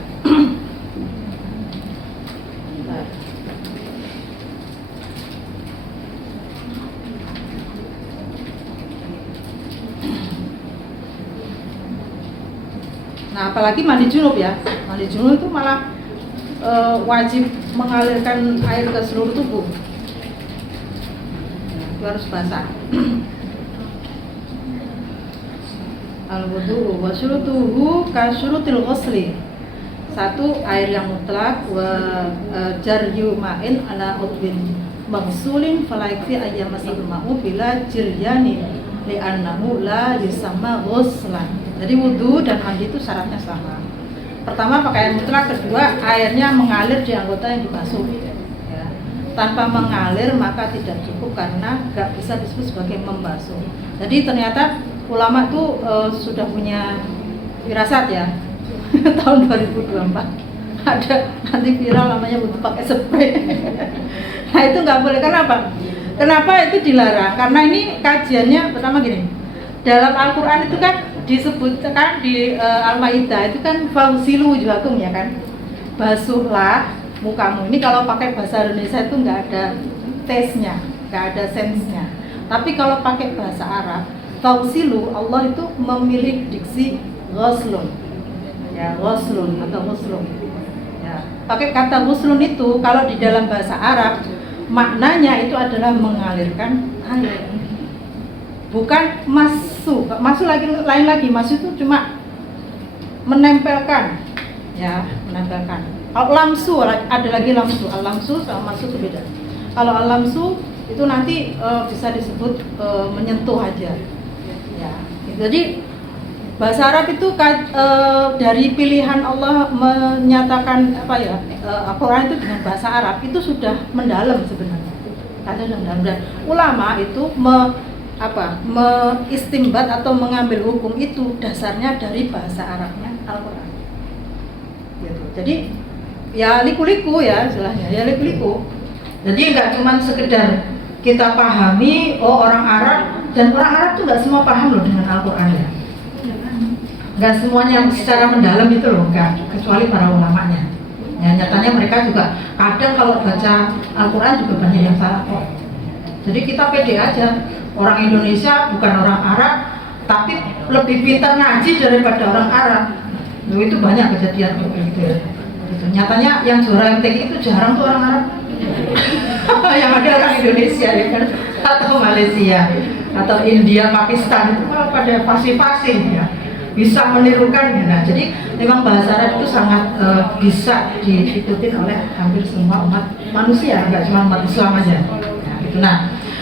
Nah apalagi mandi junub ya, mandi junub itu malah wajib mengalirkan air ke seluruh tubuh, itu harus basah. Al-wudu wa syurutuhu ka syurutil ghusli. 1 air yang mutlak, wa jaryu ma'in ala udwin maghsulin fala yakfi ayyama ma'u bila jiryani li'annahu la yusamma ghuslan. Jadi wudu dan mandi itu syaratnya sama. Pertama pakai air mutlak, kedua airnya mengalir di anggota yang dibasuh, ya. Tanpa mengalir maka tidak cukup karena nggak bisa disebut sebagai membasuh. Jadi ternyata ulama tuh sudah punya firasat ya. Tahun 2024 ada nanti viral namanya wudhu pakai spray. Nah itu nggak boleh. Kenapa itu dilarang? Karena ini kajiannya pertama gini, dalam Al-Quran itu kan disebutkan di Al-Maidah itu kan fausilu wujuhakum ya kan, basuhlah mukamu. Ini kalau pakai bahasa Indonesia itu nggak ada tesnya, nggak ada sensenya. Tapi kalau pakai bahasa Arab, fausilu, Allah itu memilih diksi ghuslun, ya ghuslun atau ghuslun. Ya, pakai kata ghuslun itu kalau di dalam bahasa Arab maknanya itu adalah mengalirkan air. Bukan masuk lagi, lain lagi. Masuk itu cuma menempelkan, ya menempelkan. Kalau lamsu ada lagi lamsu, al-lamsu sama masuk itu beda. Kalau al-lamsu itu nanti bisa disebut menyentuh aja, ya. Jadi bahasa Arab itu dari pilihan Allah menyatakan apa ya, Al-Quran itu dengan bahasa Arab itu sudah mendalam sebenarnya. Karena sudah mendalam dan ulama itu meistimbat atau mengambil hukum itu dasarnya dari bahasa Arabnya Al-Quran, gitu. Jadi ya liku-liku ya istilahnya, ya liku-liku. Jadi nggak cuma sekedar kita pahami, oh orang Arab, dan orang Arab tuh nggak semua paham loh dengan Al-Quran ya. Nggak semuanya secara mendalam itu loh, nggak, kecuali para ulamanya. Ya nyatanya mereka juga kadang kalau baca Al-Quran juga banyak yang salah kok. Jadi kita pede aja. Orang Indonesia bukan orang Arab, tapi lebih pintar ngaji daripada orang Arab. Loh, itu banyak kejadian gitu ya. Gitu. Nyatanya yang juara MTQ itu jarang tuh orang Arab. Yang ada orang Indonesia ya kan, atau Malaysia, atau India, Pakistan itu malah pada fasih-fasih ya, bisa menirukan ya. Nah, jadi memang bahasa Arab itu sangat bisa diikuti oleh hampir semua umat manusia, nggak cuma umat Islam aja. Nah, gitu. Nah,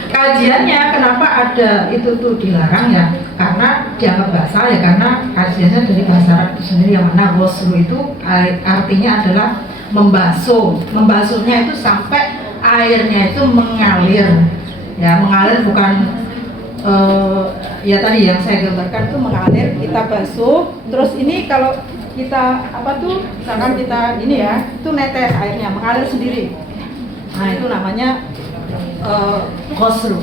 Kajiannya kenapa ada itu tuh dilarang ya? Karena dianggap nggak sah ya, karena kajiannya dari bahasa Arab itu sendiri yang mana ghusl itu artinya adalah membasuh. Membasuhnya itu sampai airnya itu mengalir. Ya, mengalir bukan ya tadi yang saya gambarkan itu mengalir, kita basuh. Terus ini kalau kita apa tuh, misalkan kita ini ya, itu netes airnya mengalir sendiri. Nah, itu namanya ghusl.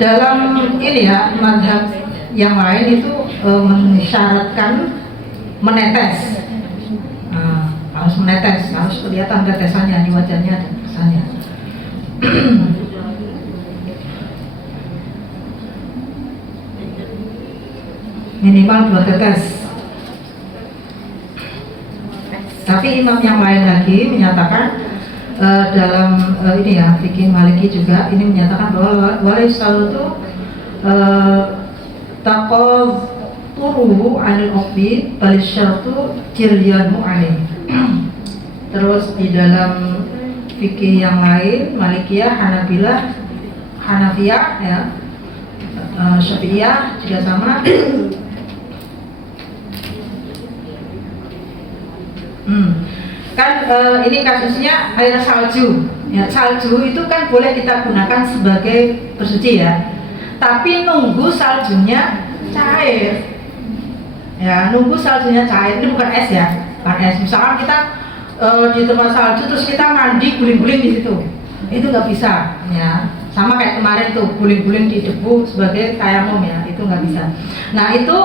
Dalam ini ya, mazhab yang lain itu mensyaratkan menetes. Harus menetes, harus kelihatan tetesannya di wajahnya dan tetesannya. Minimal 2 tetes. Tapi imam yang lain lagi menyatakan dalam ini ya, fikih Maliki juga ini menyatakan bahwa walaisal itu taqaduru anil uqdi bal syartu jiryanu alaih. Terus di dalam fikih yang lain, Malikiyah, Hanabilah, Hanafiyah ya, Syafi'iyah juga sama. Kan ini kasusnya air salju. Ya, salju itu kan boleh kita gunakan sebagai bersuci ya. Tapi nunggu saljunya cair. Ya, nunggu saljunya cair. Ini bukan es ya, bukan es. Misalkan kita di tempat salju terus kita mandi guling-guling di situ, itu nggak bisa. Ya, sama kayak kemarin tuh guling-guling di debu sebagai tayamum ya, itu nggak bisa. Nah itu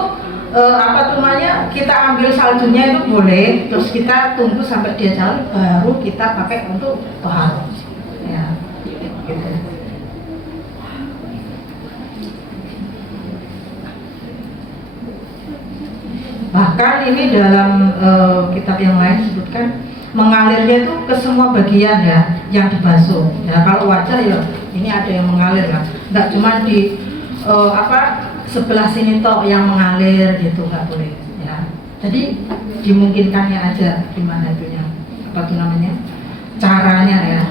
apa namanya, kita ambil saljunya itu boleh, terus kita tunggu sampai dia cair, baru kita pakai untuk taharah. Ya, gitu. Bahkan ini dalam kitab yang lain sebutkan mengalirnya itu ke semua bagian ya yang dibasuh. Ya kalau wajah ya ini ada yang mengalir ya, nggak cuma di sebelah sini toh yang mengalir gitu, nggak boleh ya. Jadi dimungkinkannya aja gimana itunya, apa tuh namanya, caranya ya.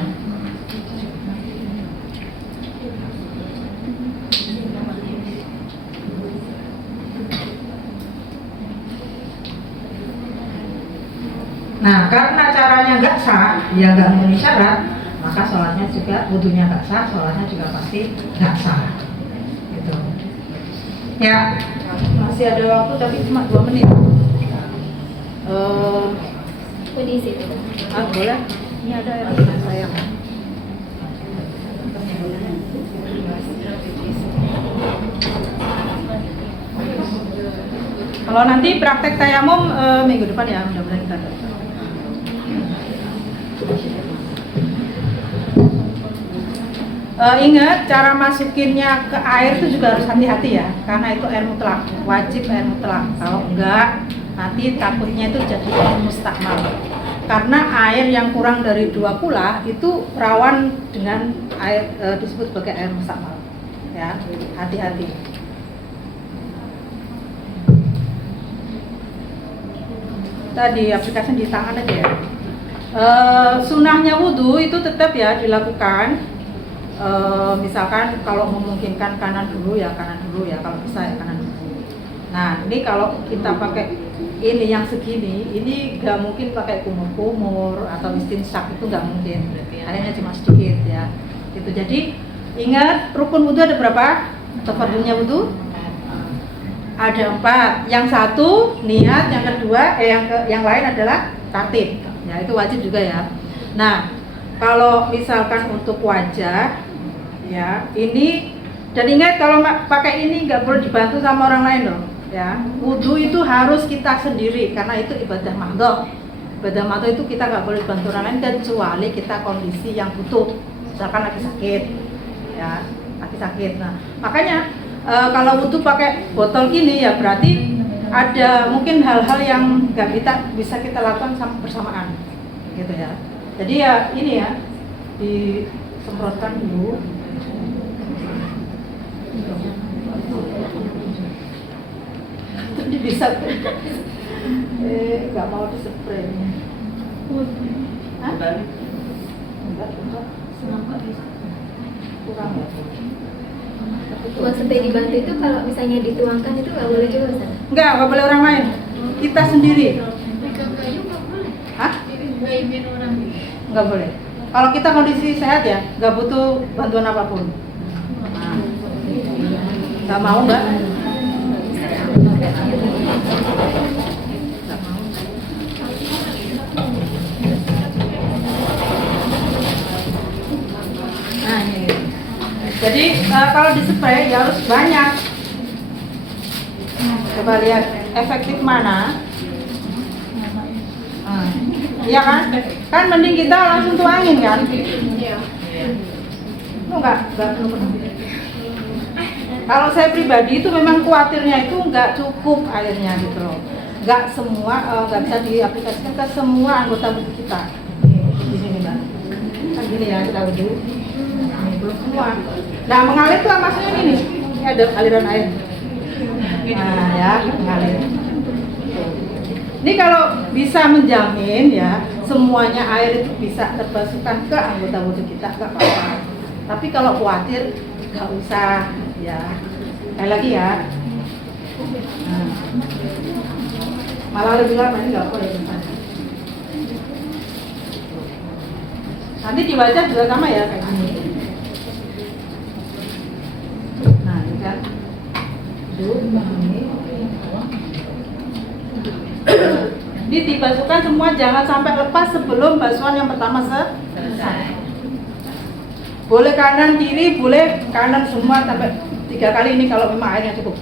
Nah karena caranya nggak sah, ya nggak memenuhi syarat, maka sholatnya juga, wudunya nggak sah, sholatnya juga pasti nggak sah. Gitu. Ya, masih ada waktu tapi cuma 2 menit. Di situ. Boleh? Ini ada yang sayang. Kalau nanti praktek tayamum minggu depan ya, mudah-mudahan kita dapat. Ingat cara masukinnya ke air itu juga harus hati-hati ya, karena itu air mutlak, wajib air mutlak. Kalau enggak nanti takutnya itu jadi air mustakmal, karena air yang kurang dari 2 kula itu rawan dengan air disebut sebagai air mustakmal ya, hati-hati. Tadi aplikasi di tangan aja ya. Sunahnya wudhu itu tetap ya dilakukan. Misalkan kalau memungkinkan kanan dulu ya kalau bisa ya kanan dulu. Nah ini kalau kita pakai ini yang segini, ini nggak mungkin pakai kumur-kumur atau istinsyak, itu nggak mungkin, airnya cuma sedikit ya gitu. Jadi ingat rukun wudhu ada berapa? Tafadulnya wudhu ada 4. Yang satu niat, yang kedua yang lain adalah tartib ya, itu wajib juga ya. Nah kalau misalkan untuk wajah ya ini, dan ingat kalau pakai ini nggak boleh dibantu sama orang lain loh ya. Wudhu itu harus kita sendiri karena itu ibadah mahdhah. Ibadah mahdhah itu kita nggak boleh bantu orang lain kecuali kita kondisi yang butuh, misalkan lagi sakit ya, lagi sakit. Nah makanya kalau wudhu pakai botol gini ya berarti ada mungkin hal-hal yang nggak bisa kita lakukan bersamaan gitu ya. Jadi ya ini ya, disemprotkan dulu. Tadi bisa nggak mau dispray. Hah? Enggak. Kurang ya. Uang sampai dibantu itu kalau misalnya dituangkan itu nggak boleh juga Ustaz? Nggak boleh orang lain. Kita sendiri. Hah? Nggak boleh. Kalau kita kondisi sehat ya, nggak butuh bantuan apapun. Nah, nggak mau nggak? Nah ini. Jadi kalau dispray ya harus banyak. Coba lihat efektif mana. Iya kan? Kan mending kita langsung tuangin kan? Iya. Enggak perlu. Kalau saya pribadi itu memang khawatirnya itu nggak cukup airnya gitu loh. Nggak semua, nggak bisa diaplikasikan ke semua anggota tubuh kita. Di sini Mbak. Kan gini ya kita wudhu. Belum semua. Nah mengalir tuh maksudnya ini ada aliran air. Nah ya mengalir. Ini kalau bisa menjamin ya semuanya air itu bisa terbasuhkan ke anggota wudhu kita nggak apa-apa. Tapi kalau khawatir nggak usah ya. Sekali lagi ya. Nah. Malah lebih lama ini nggak boleh besar. Nanti dibaca juga sama ya kayak gini. Nah ini kan. Ini dibasuhkan semua, jangan sampai lepas sebelum basuhan yang pertama selesai. Boleh kanan kiri, boleh kanan semua sampai 3 kali ini kalau memang airnya cukup.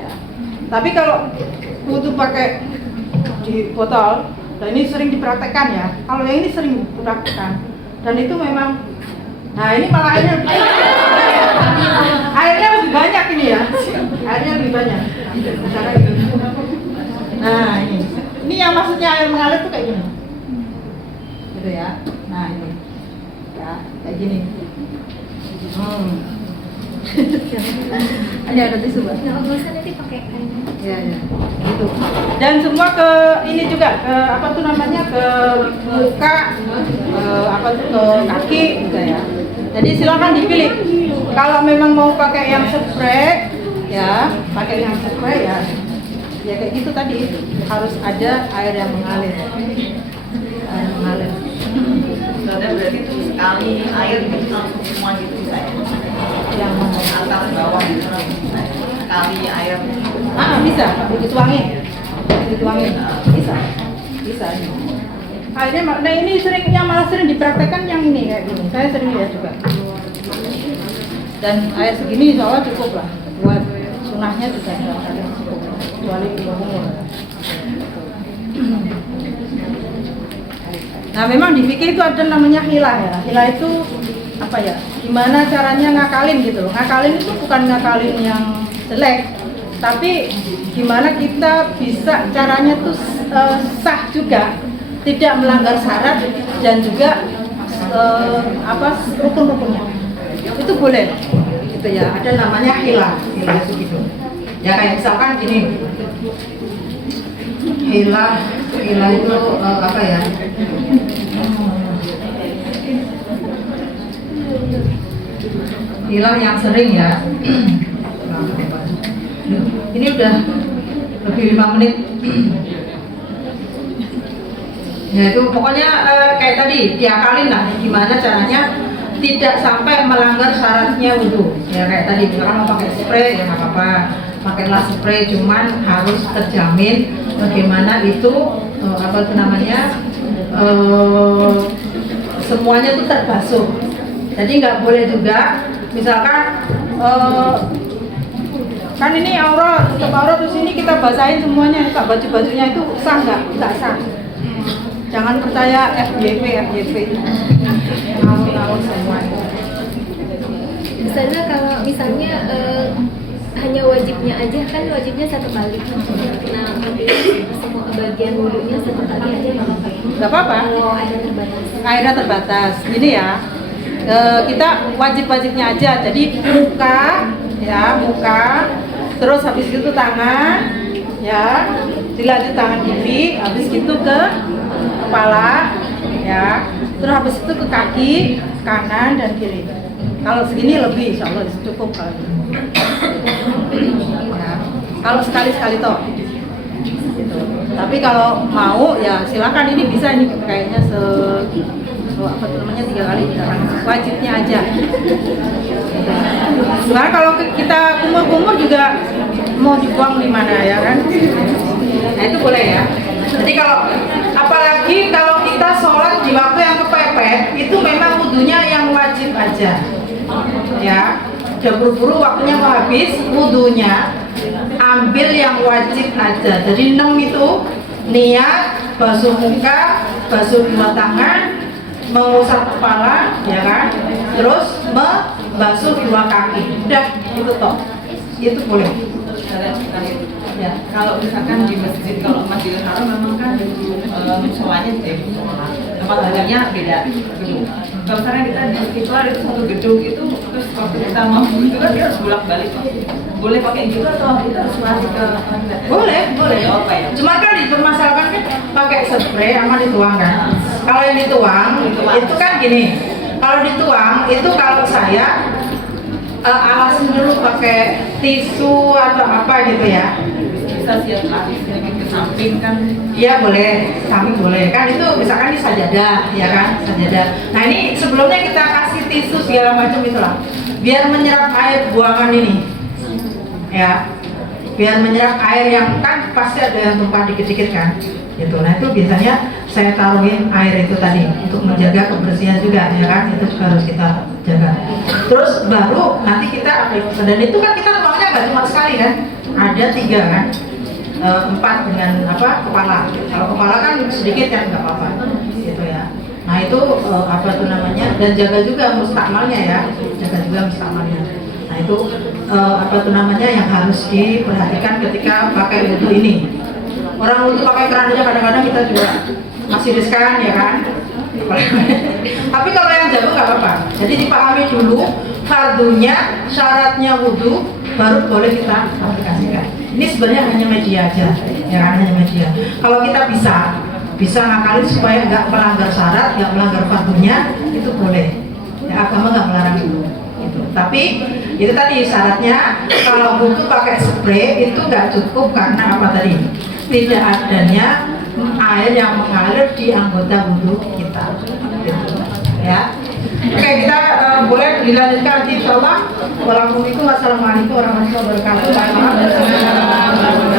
Ya. Tapi kalau butuh pakai di botol, dan ini sering dipraktekkan ya. Kalau yang ini sering dipraktekkan, dan itu memang, nah ini malah airnya lebih banyak ini ya. Airnya lebih banyak. Nah ini yang maksudnya air mengalir tuh kayak gini, gitu ya. Nah ini, ya kayak gini. Ada tisu Mbak? Nggak usah nanti pakai kain. Ya, gitu. Dan semua ke ini juga ke apa tuh namanya ke muka, apa tuh ke kaki juga ya. Jadi silakan dipilih. Kalau memang mau pakai yang spray, ya pakai yang spray ya. Ya kayak gitu tadi harus ada air yang mengalir. Air mengalir. Berarti itu sekali air gitu langsung semua gitu bisa ya? Yang Atas bawah gitu sekali air. Bisa, dituangin, bisa. Akhirnya, nah ini sering yang malah sering dipraktekkan yang ini kayak gini. Saya sering lihat juga. Dan air segini insya Allah cukup lah buat sunahnya juga cukup. Kecuali umur. Nah memang di fikih itu ada namanya hilah ya. Hilah itu apa ya? Gimana caranya ngakalin gitu loh. Ngakalin itu bukan ngakalin yang jelek, tapi gimana kita bisa caranya tuh sah juga, tidak melanggar syarat dan juga rukun-rukunnya. Itu boleh. Gitu ya. Ada namanya hilah. Hilah itu gitu. Ya kayak misalkan gini. Hilah itu apa ya? Hilah yang sering ya. Ini udah lebih 5 menit. Ya itu pokoknya kayak tadi diakalin lah gimana caranya tidak sampai melanggar syaratnya wudhu. Ya kayak tadi misalkan mau pakai spray ya nggak apa-apa. Pakailah spray, cuman harus terjamin bagaimana itu apa itu namanya semuanya itu terbasuh. Jadi nggak boleh juga misalkan kan ini aurat, tutup aurat terus ini kita basahin semuanya, baju-bajunya itu sah nggak sah. Jangan percaya FYP ngawur semua. Misalnya kalau misalnya hanya wajibnya aja kan wajibnya 1 kali. Nah semua bagian wudhunya 1 kali aja nggak apa-apa. Kalau airnya terbatas. Ini ya kita wajibnya aja. Jadi muka, terus habis itu tangan, ya, dilanjut tangan kiri, habis itu ke kepala, ya. Terus habis itu ke kaki kanan dan kiri. Kalau segini lebih, insya Allah cukup kalau ini. Ya. Kalau sekali-sekali toh. Gitu. Tapi kalau mau ya silakan, ini bisa, ini kayaknya apa tuh namanya 3 kali jangan, wajibnya aja. Nah kalau kita kumur-kumur juga mau dibuang di mana ya kan? Nah itu boleh ya. Jadi kalau apalagi kalau kita sholat di waktu yang kepepet, itu memang wudunya yang wajib aja. Ya, udah buru-buru waktunya mau habis, wudunya ambil yang wajib aja. Jadi 6 itu niat, basuh muka, basuh dua tangan, mengusap kepala, ya kan? Terus membasuh dua kaki. Udah, itu toh. Itu boleh. Ya, kalau misalkan di masjid, kalau Masjidil Haram memang kan musolanya di musola, tempat duduknya beda gedung. Kalau misalnya kita di istiqlal itu satu gedung itu, terus waktu kita mau itu kan kita harus bolak-balik. Boleh pakai gitu atau kita harus lari ke toilet? Boleh, boleh. Ya, apa ya? Cuma kan dipermasalahkan kan pakai spray sama dituang kan. Kalau yang dituang, itu kan gini. Kalau dituang itu kalau saya alasin dulu pakai tisu atau apa gitu ya. Bisa siap lari sedikit ke samping kan? Iya boleh, samping boleh kan, itu misalkan di sajadah, ya kan, sajadah. Nah ini sebelumnya kita kasih tisu segala macam itulah, biar menyerap air buangan ini, ya, biar menyerap air yang kan pasti ada yang tumpah dikit-dikit kan, gitu. Nah itu biasanya saya taruhin air itu tadi untuk menjaga kebersihan juga, ya kan, itu juga harus kita jaga. Terus baru nanti kita dan itu kan kita ruangnya nggak cuma sekali kan, ada 3 kan. 4 dengan apa kepala. Kalau kepala kan sedikit kan nggak apa-apa, gitu ya. Nah itu apa tuh namanya, dan jaga juga mustakmalnya ya, jaga juga mustakmalnya. Nah itu apa tuh namanya yang harus diperhatikan ketika pakai wudhu ini. Orang wudhu pakai keran aja kadang-kadang kita juga masih riskan ya kan. Tapi kalau yang jago nggak apa-apa. Jadi dipahami dulu fardunya, syaratnya wudhu, baru boleh kita aplikasikan. Ini sebenarnya hanya media aja, ya kan, hanya media. Kalau kita bisa ngakalin supaya nggak melanggar syarat, nggak melanggar fardunya, itu boleh. Ya, agama nggak melarang itu. Gitu. Tapi itu tadi syaratnya, kalau wudhu pakai spray itu nggak cukup karena apa tadi? Tidak adanya air yang mengalir di anggota wudhu kita. Gitu. Ya. Oke, kita boleh dilanjutkan nanti insyaallah. Wassalamualaikum warahmatullahi wabarakatuh.